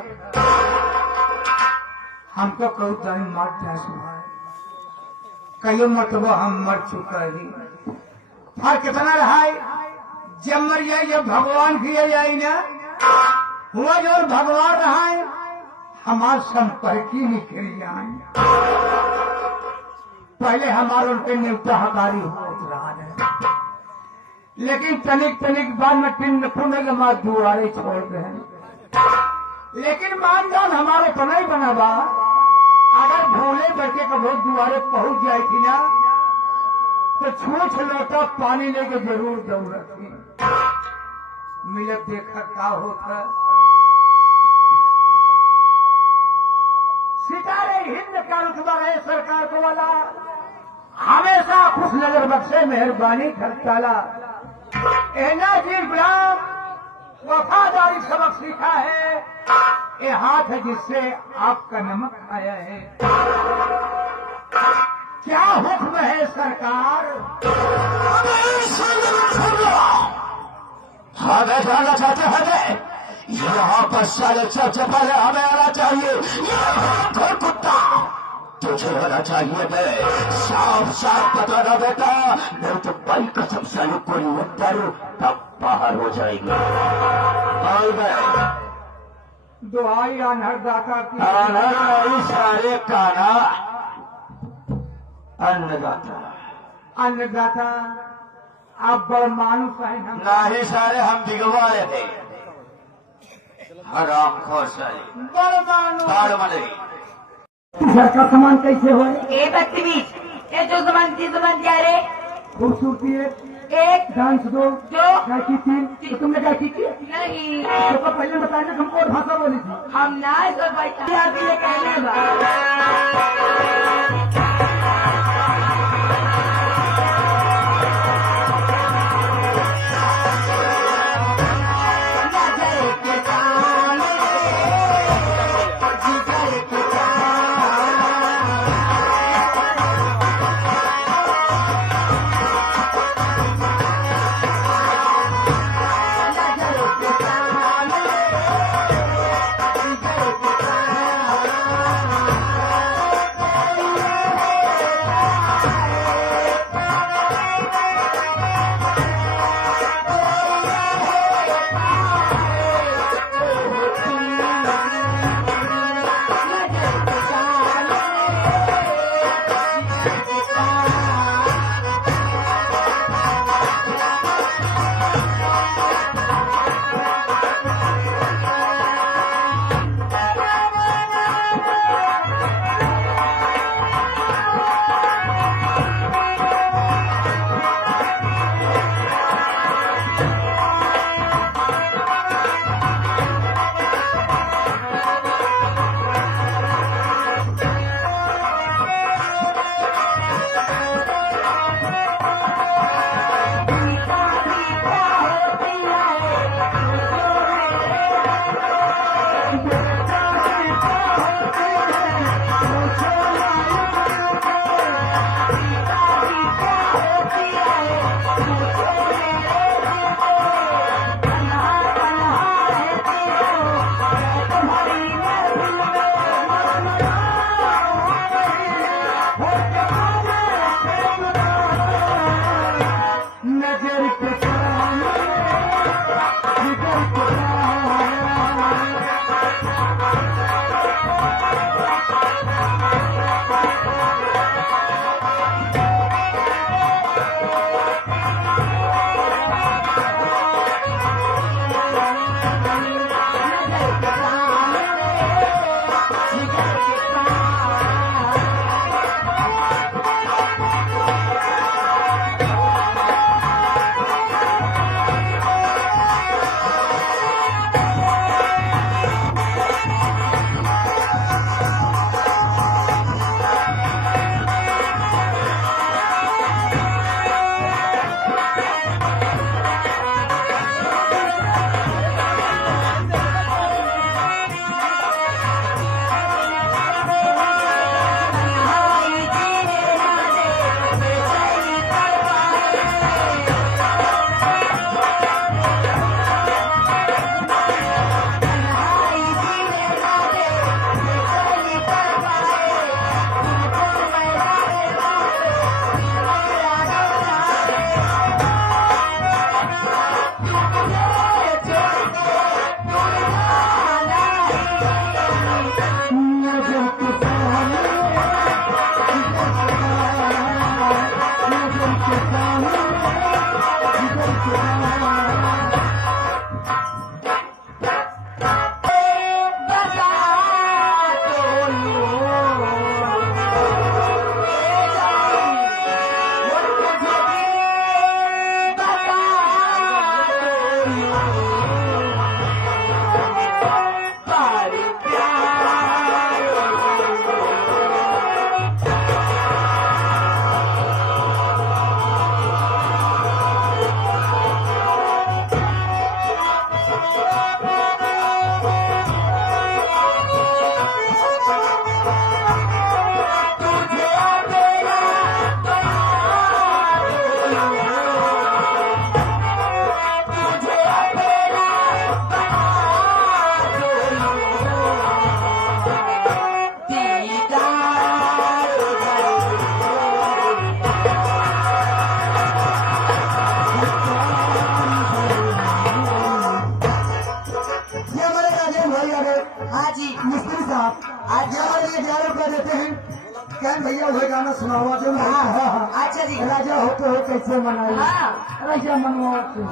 हमको कहू टाइम मर जाए सुबह कहियो मतबो हम मर चुका ही। फर्क कितना रहा है, जब मर जाए जब भगवान किया जाए ना हुआ जो भगवान रहा है हमारे संपर्की निकल जाए। पहले हमारे उनके न्यूता हकारी होत रहा है, लेकिन तनिक बाद में पिंड पुण्य के माँ दुआरे छोड़ गए। लेकिन मानदान हमारे तो नहीं बना बा। अगर भूले बच्चे कभी दुआरे पहुंच जाए थी ना तो छूछ लोटा पानी लेके जरूर जरूरत थी। मिले देखा क्या होता। सितारे हिंद का रुतबा है सरकार को वाला, हमेशा खुश नजर बख्शे मेहरबानी खर्चाला। एना जी गुलाम वफादारी सबक सीखा है, ये हाथ है जिससे आपका नमक खाया है। क्या हुक्म है सरकार? हमें जाना चाहते हैं, यहाँ पर साले सबसे पहले हमें आना चाहिए। यहाँ कुत्ता तुझे आना चाहिए। मैं साफ साफ बताना बेटा, नहीं तो भाई कसम साले को अंदर तब बाहर हो जाएगी। और मैं दुआई अनहरदाता की अनहर सारे काना अन्नदाता अन्नदाता आप बड़ मानुस हैं। हम नहीं सारे हम दिगवा रहे थे। हराम खोर साले बड़ मानुस। बाढ़ मने घर का सामान कैसे हो? ए बदतमीज, ये जो जबान की जबान क्या रे? खूबसूरती है एक डांस दो जो क्या की थी तो तुमने क्या की थी? नहीं, तो पहले बताया तुमको और भाषा बोली थी। हम ना इस बैठा अभी ये कहने बा। ये हमारे राजेश भाई आ गए। हाँ जी मिस्त्री साहब आज हमारे लिए 11 रुपया देते हैं। क्या भैया वही गाना सुनाओ जो। हाँ हाँ हाँ अच्छा जी। राजा होते हो कैसे मनाए। हाँ राजा मनवाते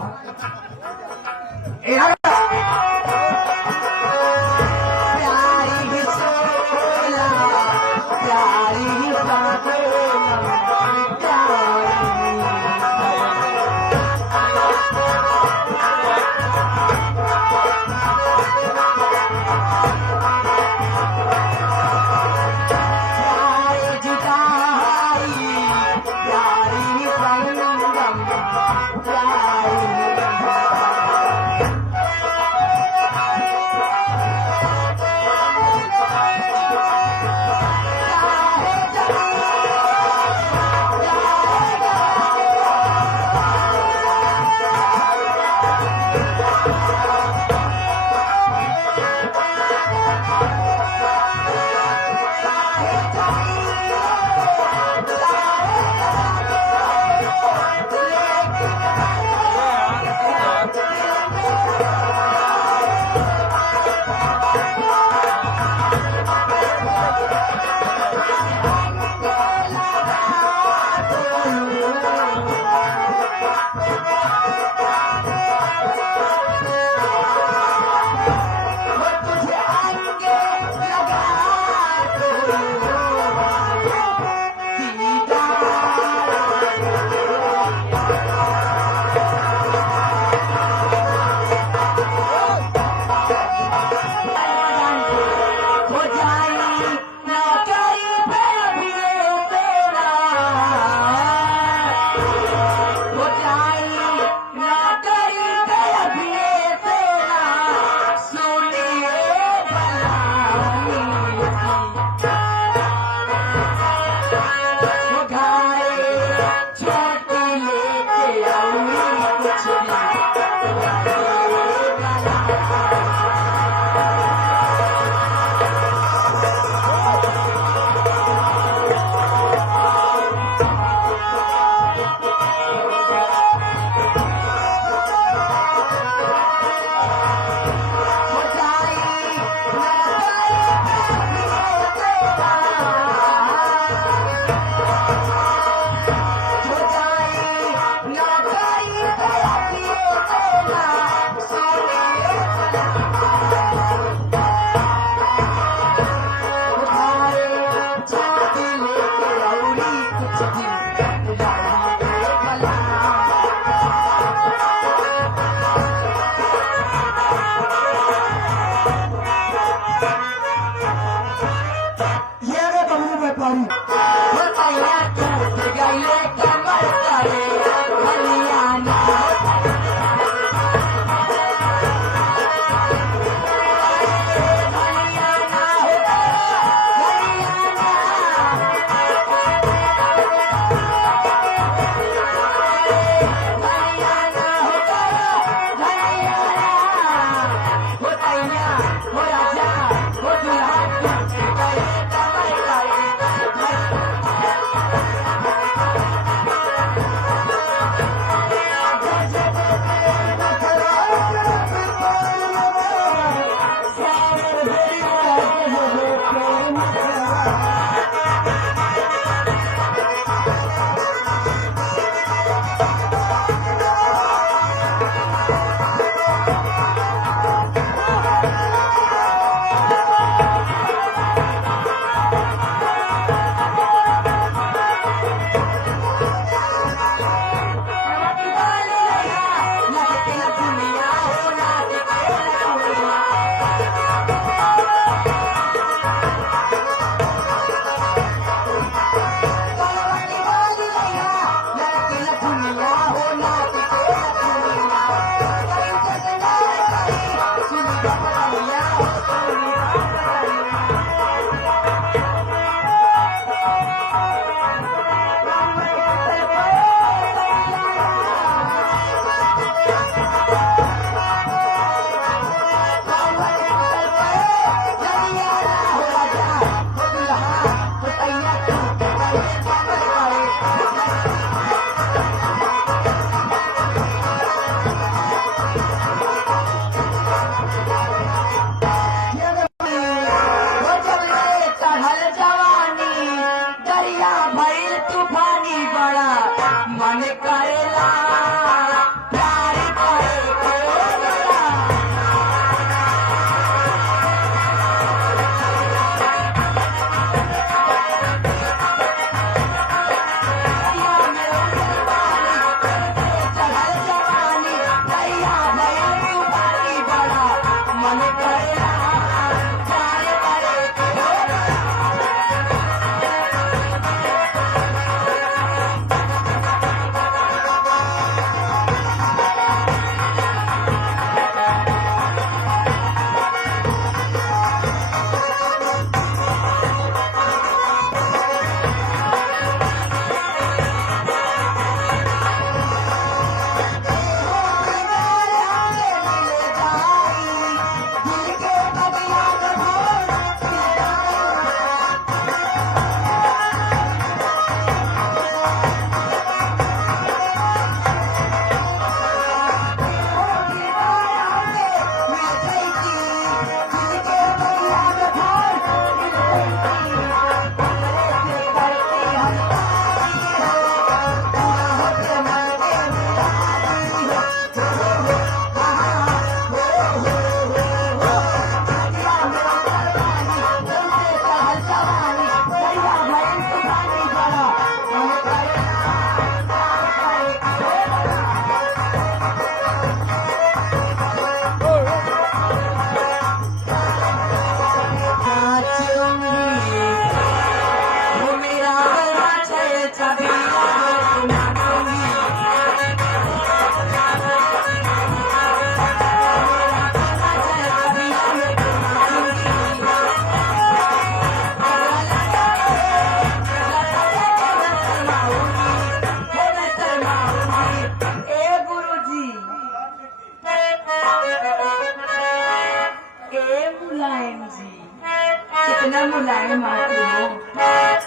मुलायम जी, कितना मुलायम आती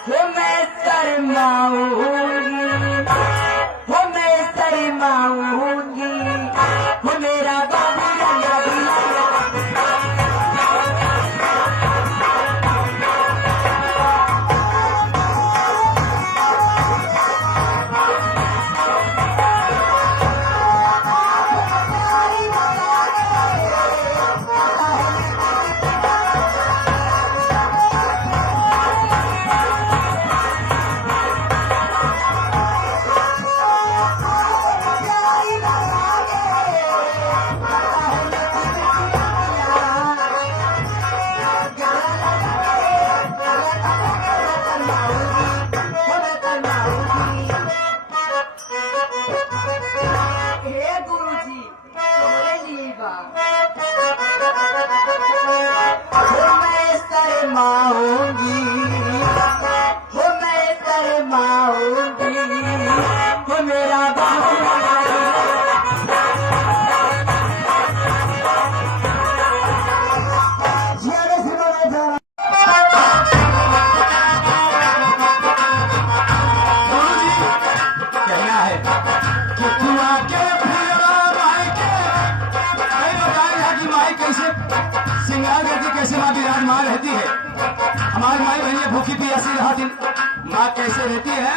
हो मैं शर्माऊंगी, हो मैं शर्माऊंगी, हो मेरा बाबू रंगा सिंगार करके कैसे माँ विराजमान रहती है। हमारी माई बहनियां भूखी प्यासी रहा दिन माँ कैसे रहती है।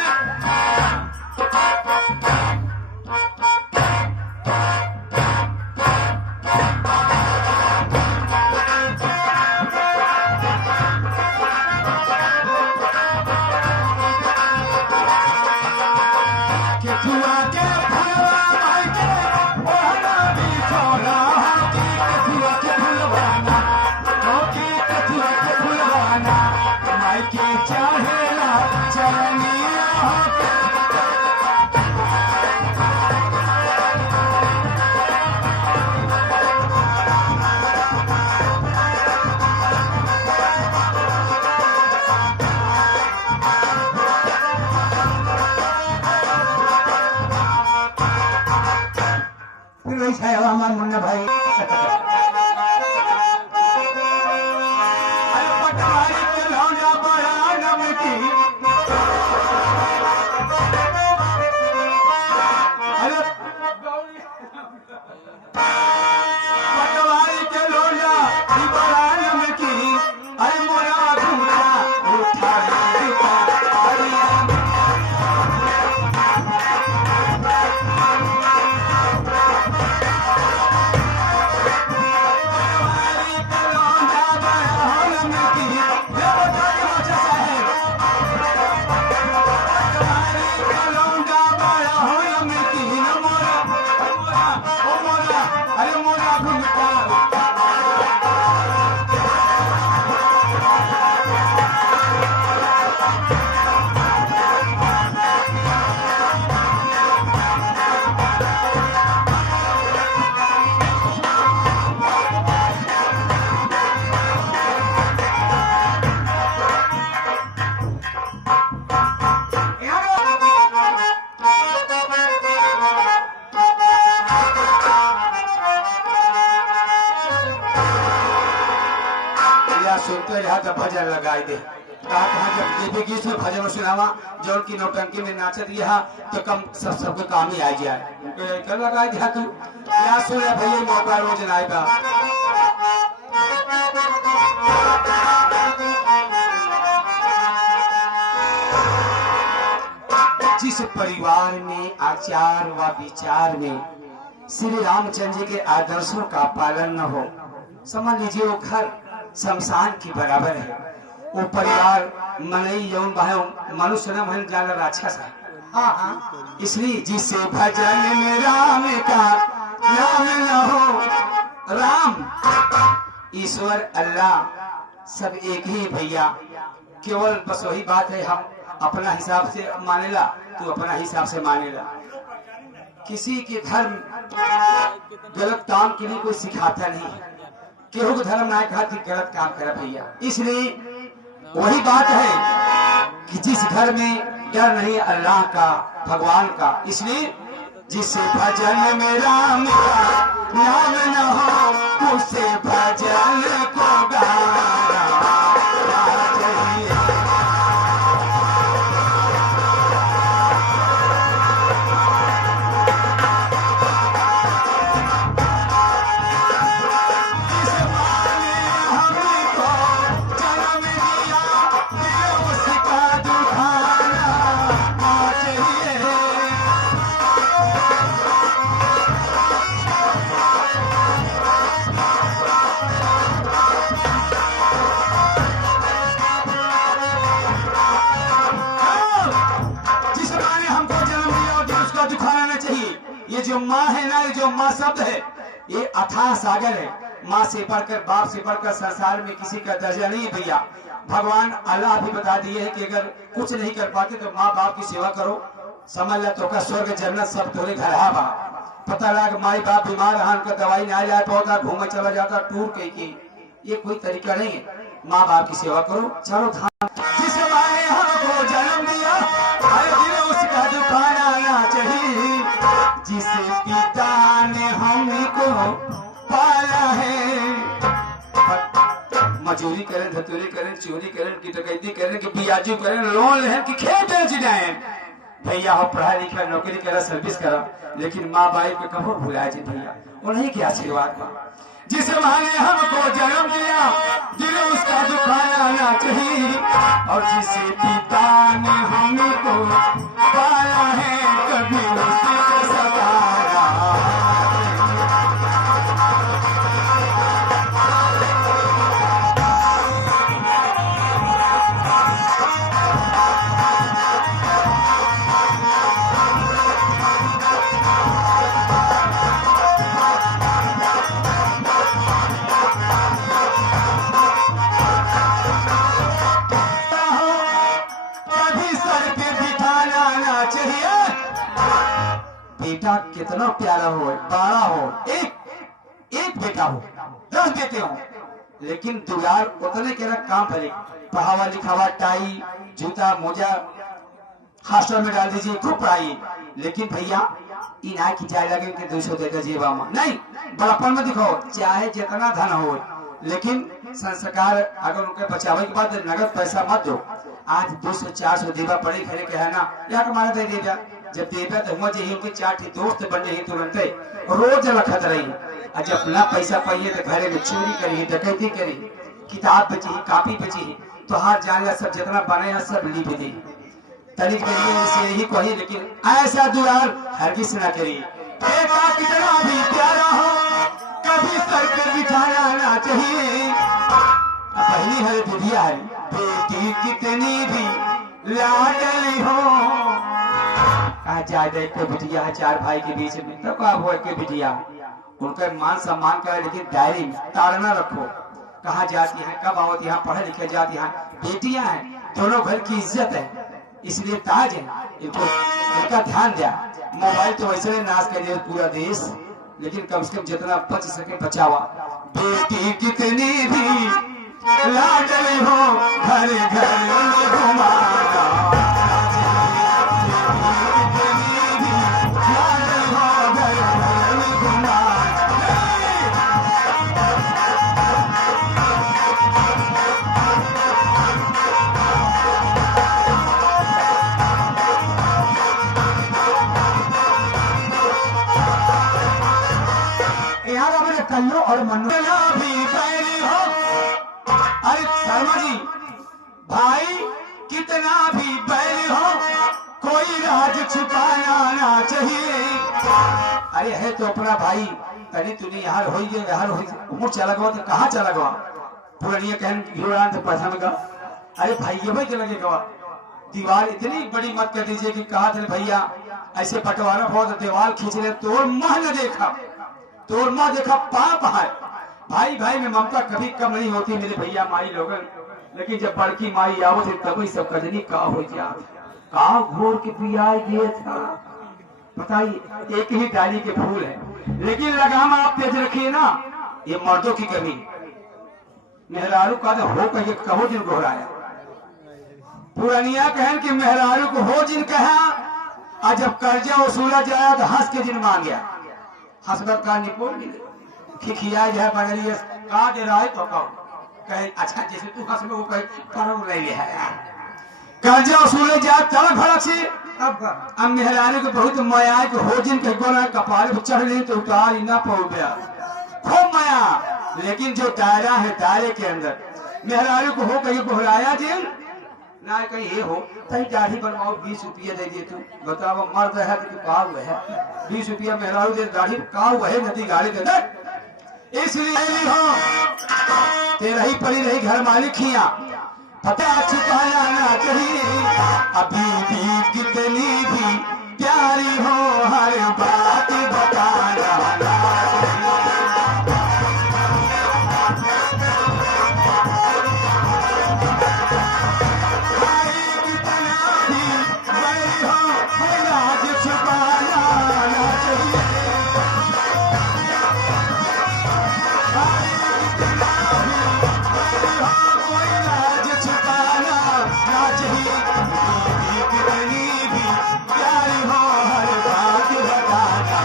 हमार मुन्ना भाई पटवारी के लौंडा बड़ा नमकी पटवारी के लौंडा बड़ा नमकी अरे मोरा घूमना उठा सुनते रहा तो भजन लगाई दे कहा जब देवी गीत में भजन सुनावा जो की नौटंकी में नाचत रहा तो कम सबके काम ही आ जाए कर लगाई दिया तू क्या सुन भैया मौका रोज आएगा। जिस परिवार में आचार व विचार में श्री रामचंद्र जी के आदर्शों का पालन न हो समझ लीजिए वो घर शमशान की बराबर है। वो परिवार मनई यौन मनुष्य न मन जान राक्षस है। इसलिए जिसे भजन में राम का नाम न हो, राम ईश्वर अल्लाह सब एक ही भैया। केवल बस वही बात है हम अपना हिसाब से मानेला, तू अपना हिसाब से मानेला। किसी के धर्म गलत काम के लिए कोई सिखाता नहीं है। केहू को धर्म ना कहा कि गलत काम करे भैया। इसलिए वही बात है कि जिस घर में डर नहीं अल्लाह का भगवान का, इसलिए जिसे भजन में राम का नाम न हो उसे भजन को गा जो माँ है ना, ये जो माँ शब्द है ये अथाह सागर है। माँ से बढ़कर, बाप से बढ़कर संसार में किसी का दर्जा नहीं है भैया। भगवान अल्लाह भी बता दिए है कि अगर कुछ नहीं कर पाते तो माँ बाप की सेवा करो, समझ ला तो का स्वर्ग जन्नत सब तोरे घर बा। पता लगा माई बाप बीमार है, उनका दवाई नहीं लाए पौधा घूमे चला जाता टूर के, ये कोई तरीका नहीं है। माँ बाप की सेवा करो। चलो धाम जिस माँ ने हमको जन्म दिया, हर दिन उसका दुकान आना चाहिए। जिसे पिता ने हमको पाला है, मजूरी करें, धतूरी करें, चोरी करें, की डकैती करें, कि बियाजू करें, लोन लें, कि खेत बेच जाए भैया, हो पढ़ाई लिखा नौकरी करा, सर्विस करा, लेकिन माँ बाप को कभी भुलाए जी भैया, उन्हीं के आशीर्वाद बा। जिस माँ ने हमको जन्म दिया, दिल उसका दुकान आना चाहिए। और जिसे पिता ने हमको पाला है, कभी उसे सताया। बेटा कितना प्यारा हो, बड़ा हो, एक बेटा हो, 10 बेटे हो, लेकिन दुलार उतने के ना काम भले, पढ़ावा लिखावा, टाई जूता मोजा हॉस्टल में डाल दीजिए, खूब पढ़ाइए, लेकिन भैया इना की जाए लगे कि 200 देकर जीवा में नहीं, बड़ापन में दिखाओ, चाहे जितना धन हो, लेकिन संस्कार अगर उनके बचावे के बाद नगद पैसा मत दो। आज 200-400 देवा पड़े खड़े के है ना, या तुम्हारा दे देगा, जब देगा तो हुआ चाहिए उनके 4 दोस्त बनने ही तुरंत रोज रखत रही। और जब अपना पैसा पाइए तो घरे में चोरी करी, डकैती करी, किताब बेची, कॉपी बेची, तो हाथ जान सब जितना बने हैं सब ली भी दी तनिक यही कही, लेकिन ऐसा दुलार हरगिज ना करी। बेटा कितना भी प्यारा हो, कभी सर पे बिठाया ना चाहिए। पहली है बुढ़िया है, बेटी कितनी भी लाडली हो, ज्यादा एक बिटिया है 4 भाई के बीच में, तो आप हो एक बिटिया, उनका मान सम्मान करें, लेकिन डायरी में ताड़ना रखो, कहाँ जाती है, कब आवती, यहाँ पढ़े लिखे जाती है, बेटियां हैं, दोनों घर की इज्जत है, इसलिए ताज है, इनको इनका ध्यान दिया। मोबाइल तो वैसे ही नाश कर दिया पूरा देश, लेकिन कम से कम जितना बच सके बचावा। बेटी कितनी भी लाडली हो, घर घर घुमाना, कल्लो और मनु भी पहली हो। अरे शर्मा जी, भाई कितना भी बैल हो, कोई राज छुपाना ना चाहिए। अरे है तो अपना भाई, तनी तूने यहाँ हो मुँह चला गवा तो कहाँ चला गवा, पुरानिया कहन हीरोरान तो पसंद का। अरे भाई ये भाई चला गवा, दीवार इतनी बड़ी मत कर दीजिए कि कहा थे भैया ऐसे पटवारा हो तो दीवार खींच ले, तोड़ माह न देखा, तोड़ माँ देखा पाप है। भाई भाई में ममता कभी कम नहीं होती मेरे भैया माई लोगन, लेकिन जब बड़की माई आवत है तभी सब कजनी का हो जात, का घोर के पिया ये था। बताइए, एक ही डाली के फूल है, लेकिन लगाम आप तेज रखिए ना, ये मर्दों की कमी। मेहरारू का हो कहिए कहो जिन घोराया, पुरानिया कहन कि मेहरारू को हो जिन कहा, और जब कर्जा वसूला जाया तो हंस के जिन मांग गया, हंसबर का निकोल खिखिया है बगलिए का दे रहा है तो कहे अच्छा जैसे तू हंस में वो कहे करो ले ले है यार, कर्जा वसूले जा चल भड़क से। अब मेहरानी को बहुत माया के हो जिन के गोना कपाल पे चढ़ ले तो उतार ना पौ गया, खूब माया, लेकिन जो दायरा है दायरे के अंदर मेहरानी को हो कहीं बोहराया जिन ना कहीं ये हो कहीं दाढ़ी बनवाओ 20 रुपया दे दिए, तू बताओ मर्द है तो कहा हुआ है 20 रुपया मेहरारू दे दाढ़ी कहा हुआ है नदी गाड़ी के अंदर। इसलिए हो तेरा ही पड़ी रही घर मालिक हिया, पता छुपाया ना चाहिए। अभी भी कितनी भी प्यारी हो हर बात बताना भाई कितना भी बड़ी हो राज छुपाना ना चाहिए भाई कितना भी बड़ी हो कोई राज छुपाना ना चाहिए बीवी कितनी भी प्यारी हो हर बात बताना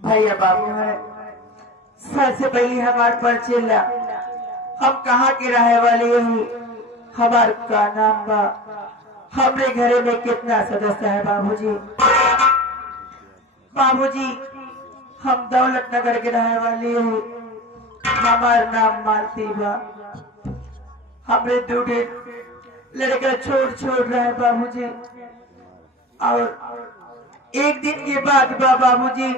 भैया बाबू है सबसे पहले हमारे परिचय ला हम कहाँ के रहे वाले हूँ हमार का नाम बा हमरे घरे में कितना सदस्य है बाबूजी बाबूजी हम दौलत नगर के रहे वाले हूँ हमार नाम मालती बा हमरे दूढ़े लड़का छोड़ रहे बाबूजी और एक दिन के बाद बाबूजी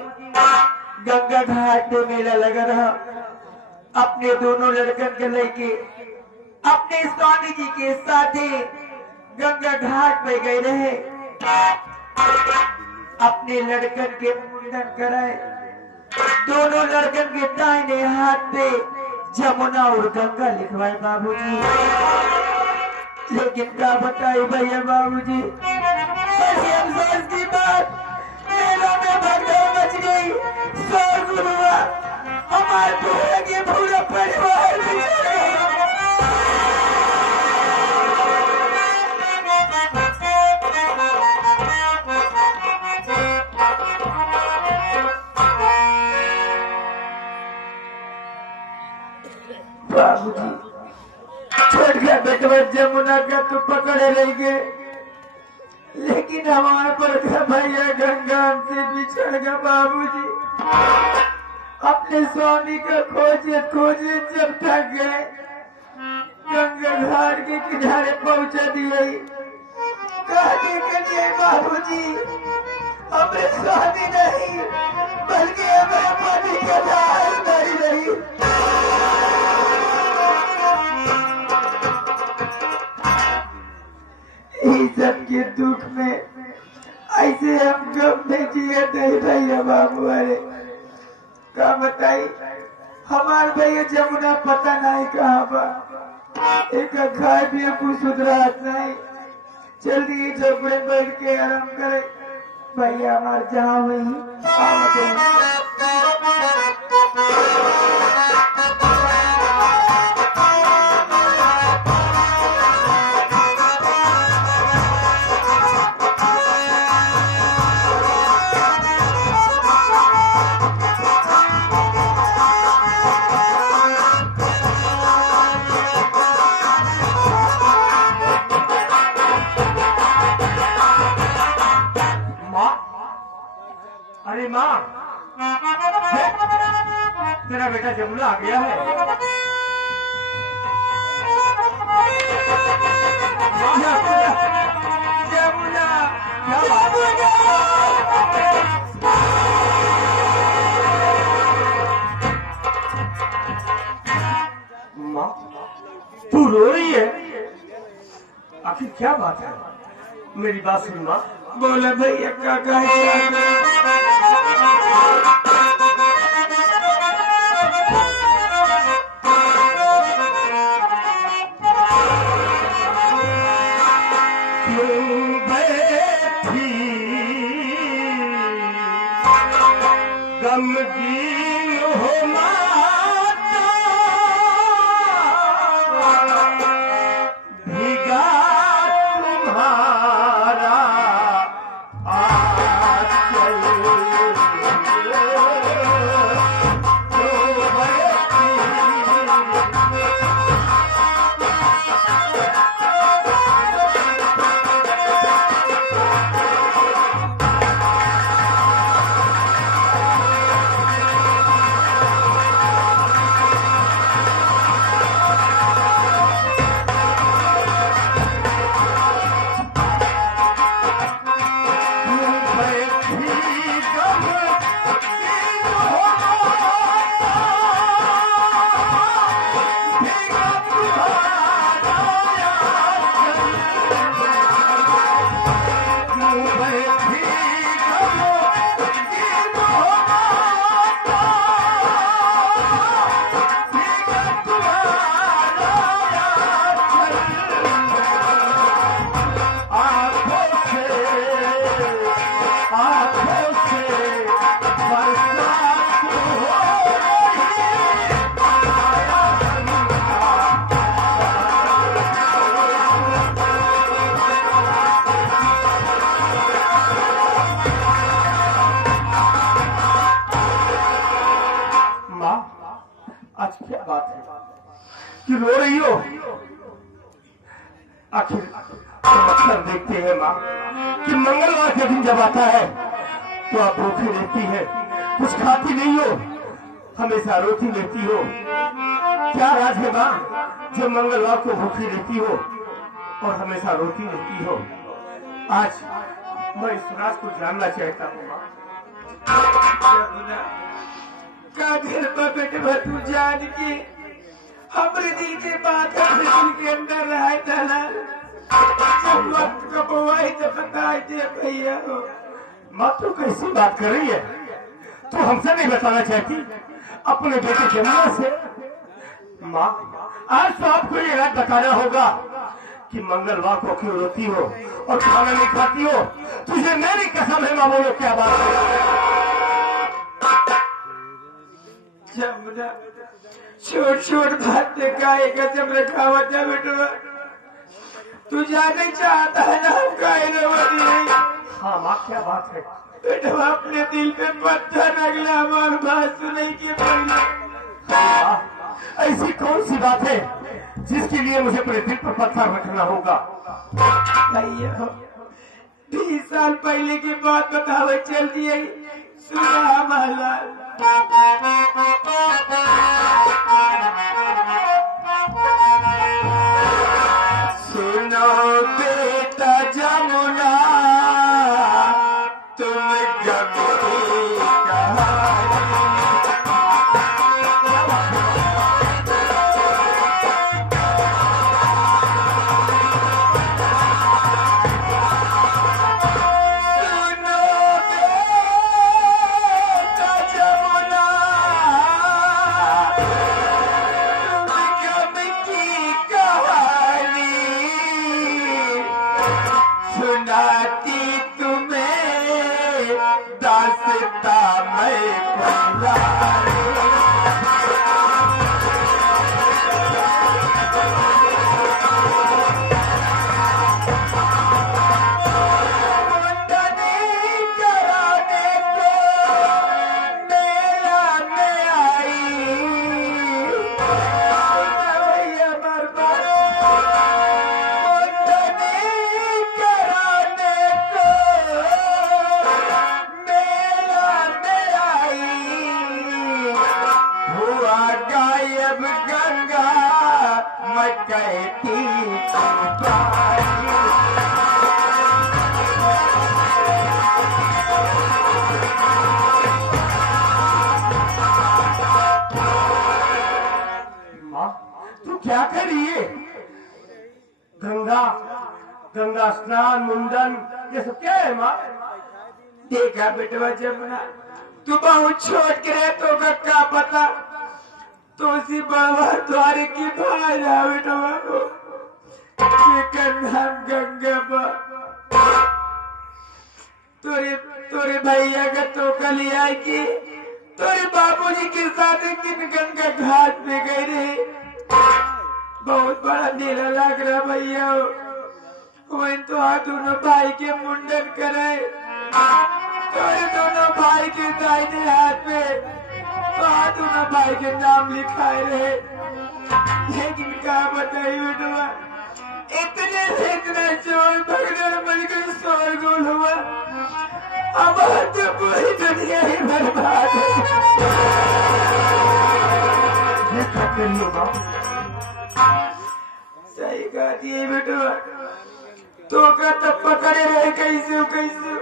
गंगा घाट पे मेला लगा रहा अपने दोनों लड़कन के लेके अपने स्वामी जी के साथ गंगा घाट पे गए रहे अपने लड़कन के मुंडन कराए दोनों लड़कन के दाहिने हाथ पे जमुना और गंगा लिखवाए बाबूजी लेकिन क्या बताए भैया बाबूजी बड़ी अफसोस की बात मेला में भगदड़ मच गई शोर हुआ हमारे पूरा परिवार बिछड़ गया बाबूजी छोड़ गया बेटवा जमुना का तो पकड़े रह गए लेकिन हमारे पर भैया गंगा हमसे बिछड़ गया बाबूजी अपने स्वामी का खोजे जब तक गए गंगा घाट के किनारे पहुंचा दिए कहने के लिए बाबूजी हमें स्वामी नहीं बल्कि हमें पति का दाल नहीं सब के दुख में ऐसे हम गम में जिए नहीं भैया बाबू अरे क्या बताई हमारे भैया जमुना पता नहीं कहाँ बा एक खाए भी कुछ सुधरात नहीं जल्दी झोपड़े बैठ के आराम करे भैया हमारे जहाँ वही अरे माँ तेरा बेटा जमुना आ गया है जमुना माँ तू रो रही है आखिर क्या बात है मेरी बात सुन माँ बोला भैया काका गमगीन हो माता भिगा तुम्हारा आंचल तो बड़े माँ, आज क्या बात है कि रो रही हो? आखिर अक्सर देखते हैं माँ कि मंगलवार के दिन जब आता है तो आप भूखी रहती है, कुछ खाती नहीं हो, हमेशा रोती रहती हो। क्या राज है माँ जो मंगलवार को भूखी रहती हो और हमेशा रोती रहती हो? आज मैं इस राज को जानना चाहता हूँ माँ। का घर पर बेटवा तू जान के हमरे दिल के बात दिल के अंदर रहा था, जब वक्त को बुआई तो बताए दे भैया। माँ तू कैसी बात कर रही है? तू हमसे नहीं बताना चाहती अपने बेटे जमुना से? माँ, आज तो आपको ये रात बताना होगा कि मंगलवार को क्यों रोती हो और खाना नहीं खाती हो। तुझे मेरी कसम है माँ, बोलो क्या बात है? जमुना छोट छोट बात गाय कसम रखा हुआ था बेटवा, तू जाने चाहता है ना हम गाय नहीं। हाँ माँ, क्या बात है? बेटवा अपने दिल पे पत्थर रगला हमारे बात सुने के पहले। माँ, ऐसी कौन सी बात है जिसके लिए मुझे अपने दिल पर पत्थर रखना होगा? भैया 20 साल पहले की बात बतावे चल दिए, सुना हमारा। सुनो बेटा जमुना, तुम गगरी कहानी। सुनो बेटा जमुना, तुम गम की कहानी सुनाती तुम्हें दास्ता मैं पुरानी। मुंडनी कराने को मेला में आई, भैया बर्बाद मुंडनी कराने को मेला में आई। हुआ गायब गंगा, मैं कहती तुम्हारी। माँ, तू क्या कर रही है? गंगा गंगा स्नान, मुंडन, ये सब क्या है माँ? देखा बेटवा जमुना, तू बहुत छोट के रहे तो क्या पता, तो उसी बाबा द्वारे की भाजा बेटवा को नाम गंगा बा। तोरे भैया का तो कल आई की तोरे बाबूजी के साथ किन गंगा घाट पे गए रे। बहुत बड़ा मेला लग रहा भैया, वही तो दोनों भाई के मुंडन करे, तोरे दोनों भाई के दाहिने हाथ पे तो दोनों भाई के नाम लिखाए रहे। लेकिन क्या बताइए बेटवा, इतने से इतना चोर भगदड़ मर गई, शोर गोल हुआ, अब तो पूरी दुनिया ही बर्बाद है। ये क्या कर रही हो माँ? सही कहा दिए बेटवा, तो का तब पकड़े रहे कैसे कैसे,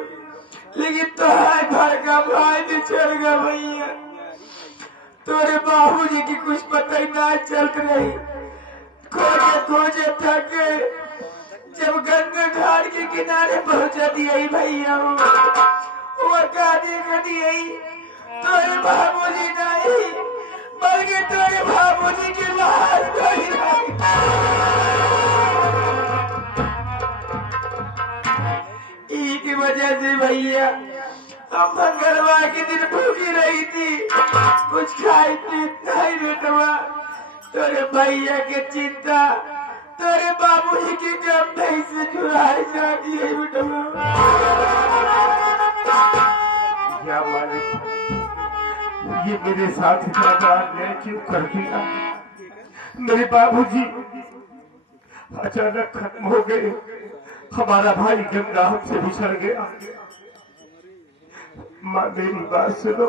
लेकिन तो हाय भर का भाई बिछड़ गया भैया। तोरे बाबूजी की कुछ पता ही ना चलत रही, खोजे खोजे थक गए, जब गंगा घाट के किनारे पहुंचा दिया भैया, वो गाड़ी गड़ी तोरे बाबूजी नहीं बल्कि तोरे बाबूजी की लाश गड़ी की वजह से भैया हम मंगलवार के दिन भूखी रही थी, कुछ खाई पी नहीं बेटवा। तोरे भैया के चिंता तोरे बाबूजी की गम नहीं से जुड़ाई जाती है बेटवा। क्या मालिक, ये मेरे साथ इतना बड़ा अन्याय क्यों कर दिया। मेरे बाबूजी अचानक खत्म हो गए। हमारा भाई गंगा हमसे बिछड़ गया। माँ मेरी बात सुनो।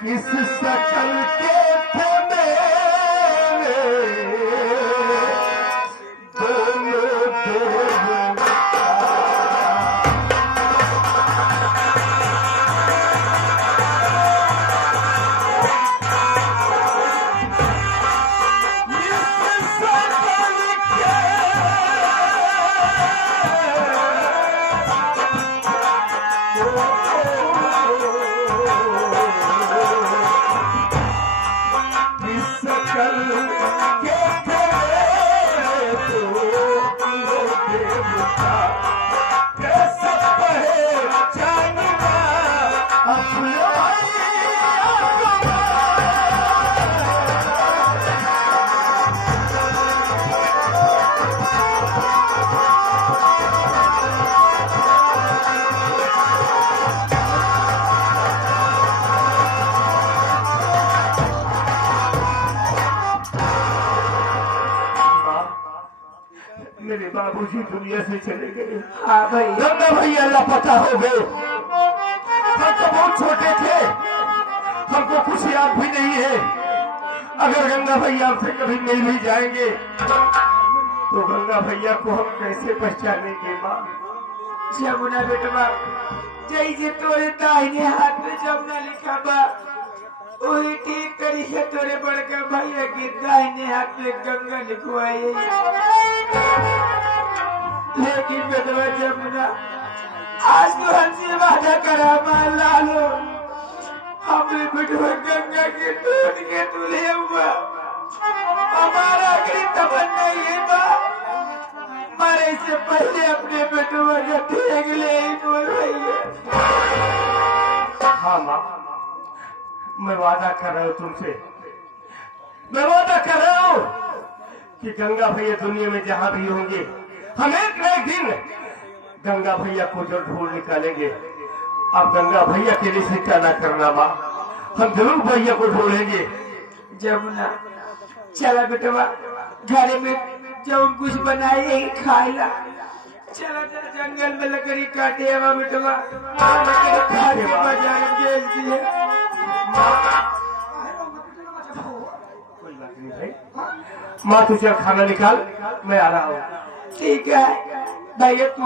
किस सकल के थे मेरे दोनों देवता। मेरे बाबूजी दुनिया से चले गए। हाँ भाई, गंगा भैया लापता हो गए। हम तो बहुत छोटे थे, हमको कुछ याद भी नहीं है। अगर गंगा भैया हमसे कभी मिल भी जाएंगे तो गंगा भैया को हम कैसे पहचानेंगे। माँ जमुना बेटवा जैसे तोरे दाहिने हाथ में जमुना लिखा बा वही ठीक करी है तोरे बड़का भैया के दाहिने हाथ में गंगा लिखवाई। लेकिन बेटवा जमुना आज तो हमसे वादा करा मान लालो हमने बेटवा गंगा के दूध के दूल्हे हुआ। हमारा आखिरी तमन्ना ये बा मरे से पहले अपने बेटवा का देख ले ही बोल रही है। हाँ माँ, मैं वादा कर रहा हूँ तुमसे। मैं वादा कर रहा हूँ कि गंगा भैया दुनिया में जहाँ भी होंगे हम एक न एक दिन गंगा भैया को जरूर ढूंढ निकालेंगे। अब गंगा भैया के लिए चिंता न करना माँ, हम जरूर भैया को ढूंढेंगे। जमुना चला बेटवा घर में जब कुछ बनाए यही खाएला। चला जा जंगल में लकड़ी काटे हवा बेटवा लकड़ी काट के बाजार में बेच दिए। कोई बात नहीं भाई, माँ तू चल खाना निकाल, मैं आ रहा हूँ। ठीक है भैया तू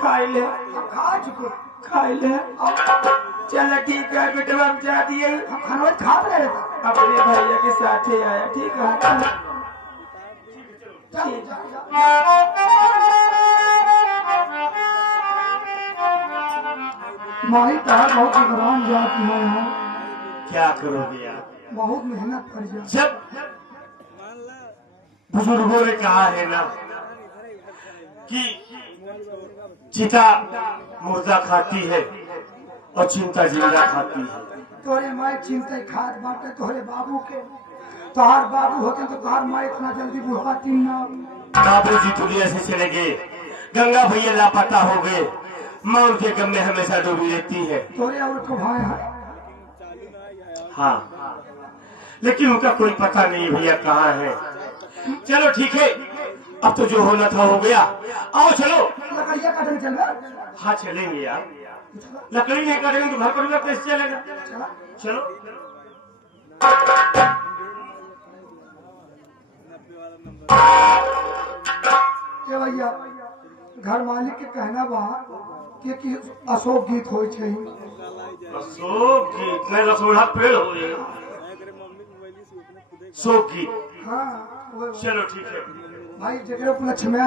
खा ले खा चुको खा ले। चलो ठीक है बेटवा हम जा दिए खाना खा रहे थे। अपने भैया के साथ ही आया। ठीक है माही तार बहुत घबरान जाती है यहाँ। क्या करोगे यार, बहुत मेहनत कर जा। जब बुजुर्गों ने कहा है ना कि चिता मुर्दा खाती है और चिंता जिंदा खाती है। तोरे माई चिंता खाद बाटे तोरे बाबू के। तोहार बाबू होते तो तोहार माई इतना जल्दी बुढ़ाती ना। बाबूजी दुनिया से चले गए, गंगा भैया लापता हो गए। माँ उनके गम में हमेशा डूबी रहती है। तोरे और को भाई है। हाँ, लेकिन उनका कोई पता नहीं भैया कहाँ है। चलो ठीक है, अब तो जो होना था हो गया। आओ चलो। लकड़िया काटने चल रहा। हाँ चलेंगे यार, लकड़ी नहीं काटेंगे तो घर परिवार कैसे चलेगा। चलो ए भैया घर मालिक के कहना बा कि अशोक गीत हो अशोक गीत में रसोड़ा पेड़ हो गए। शोक गीत, हाँ चलो ठीक है भाई जगह उपलक्ष्य में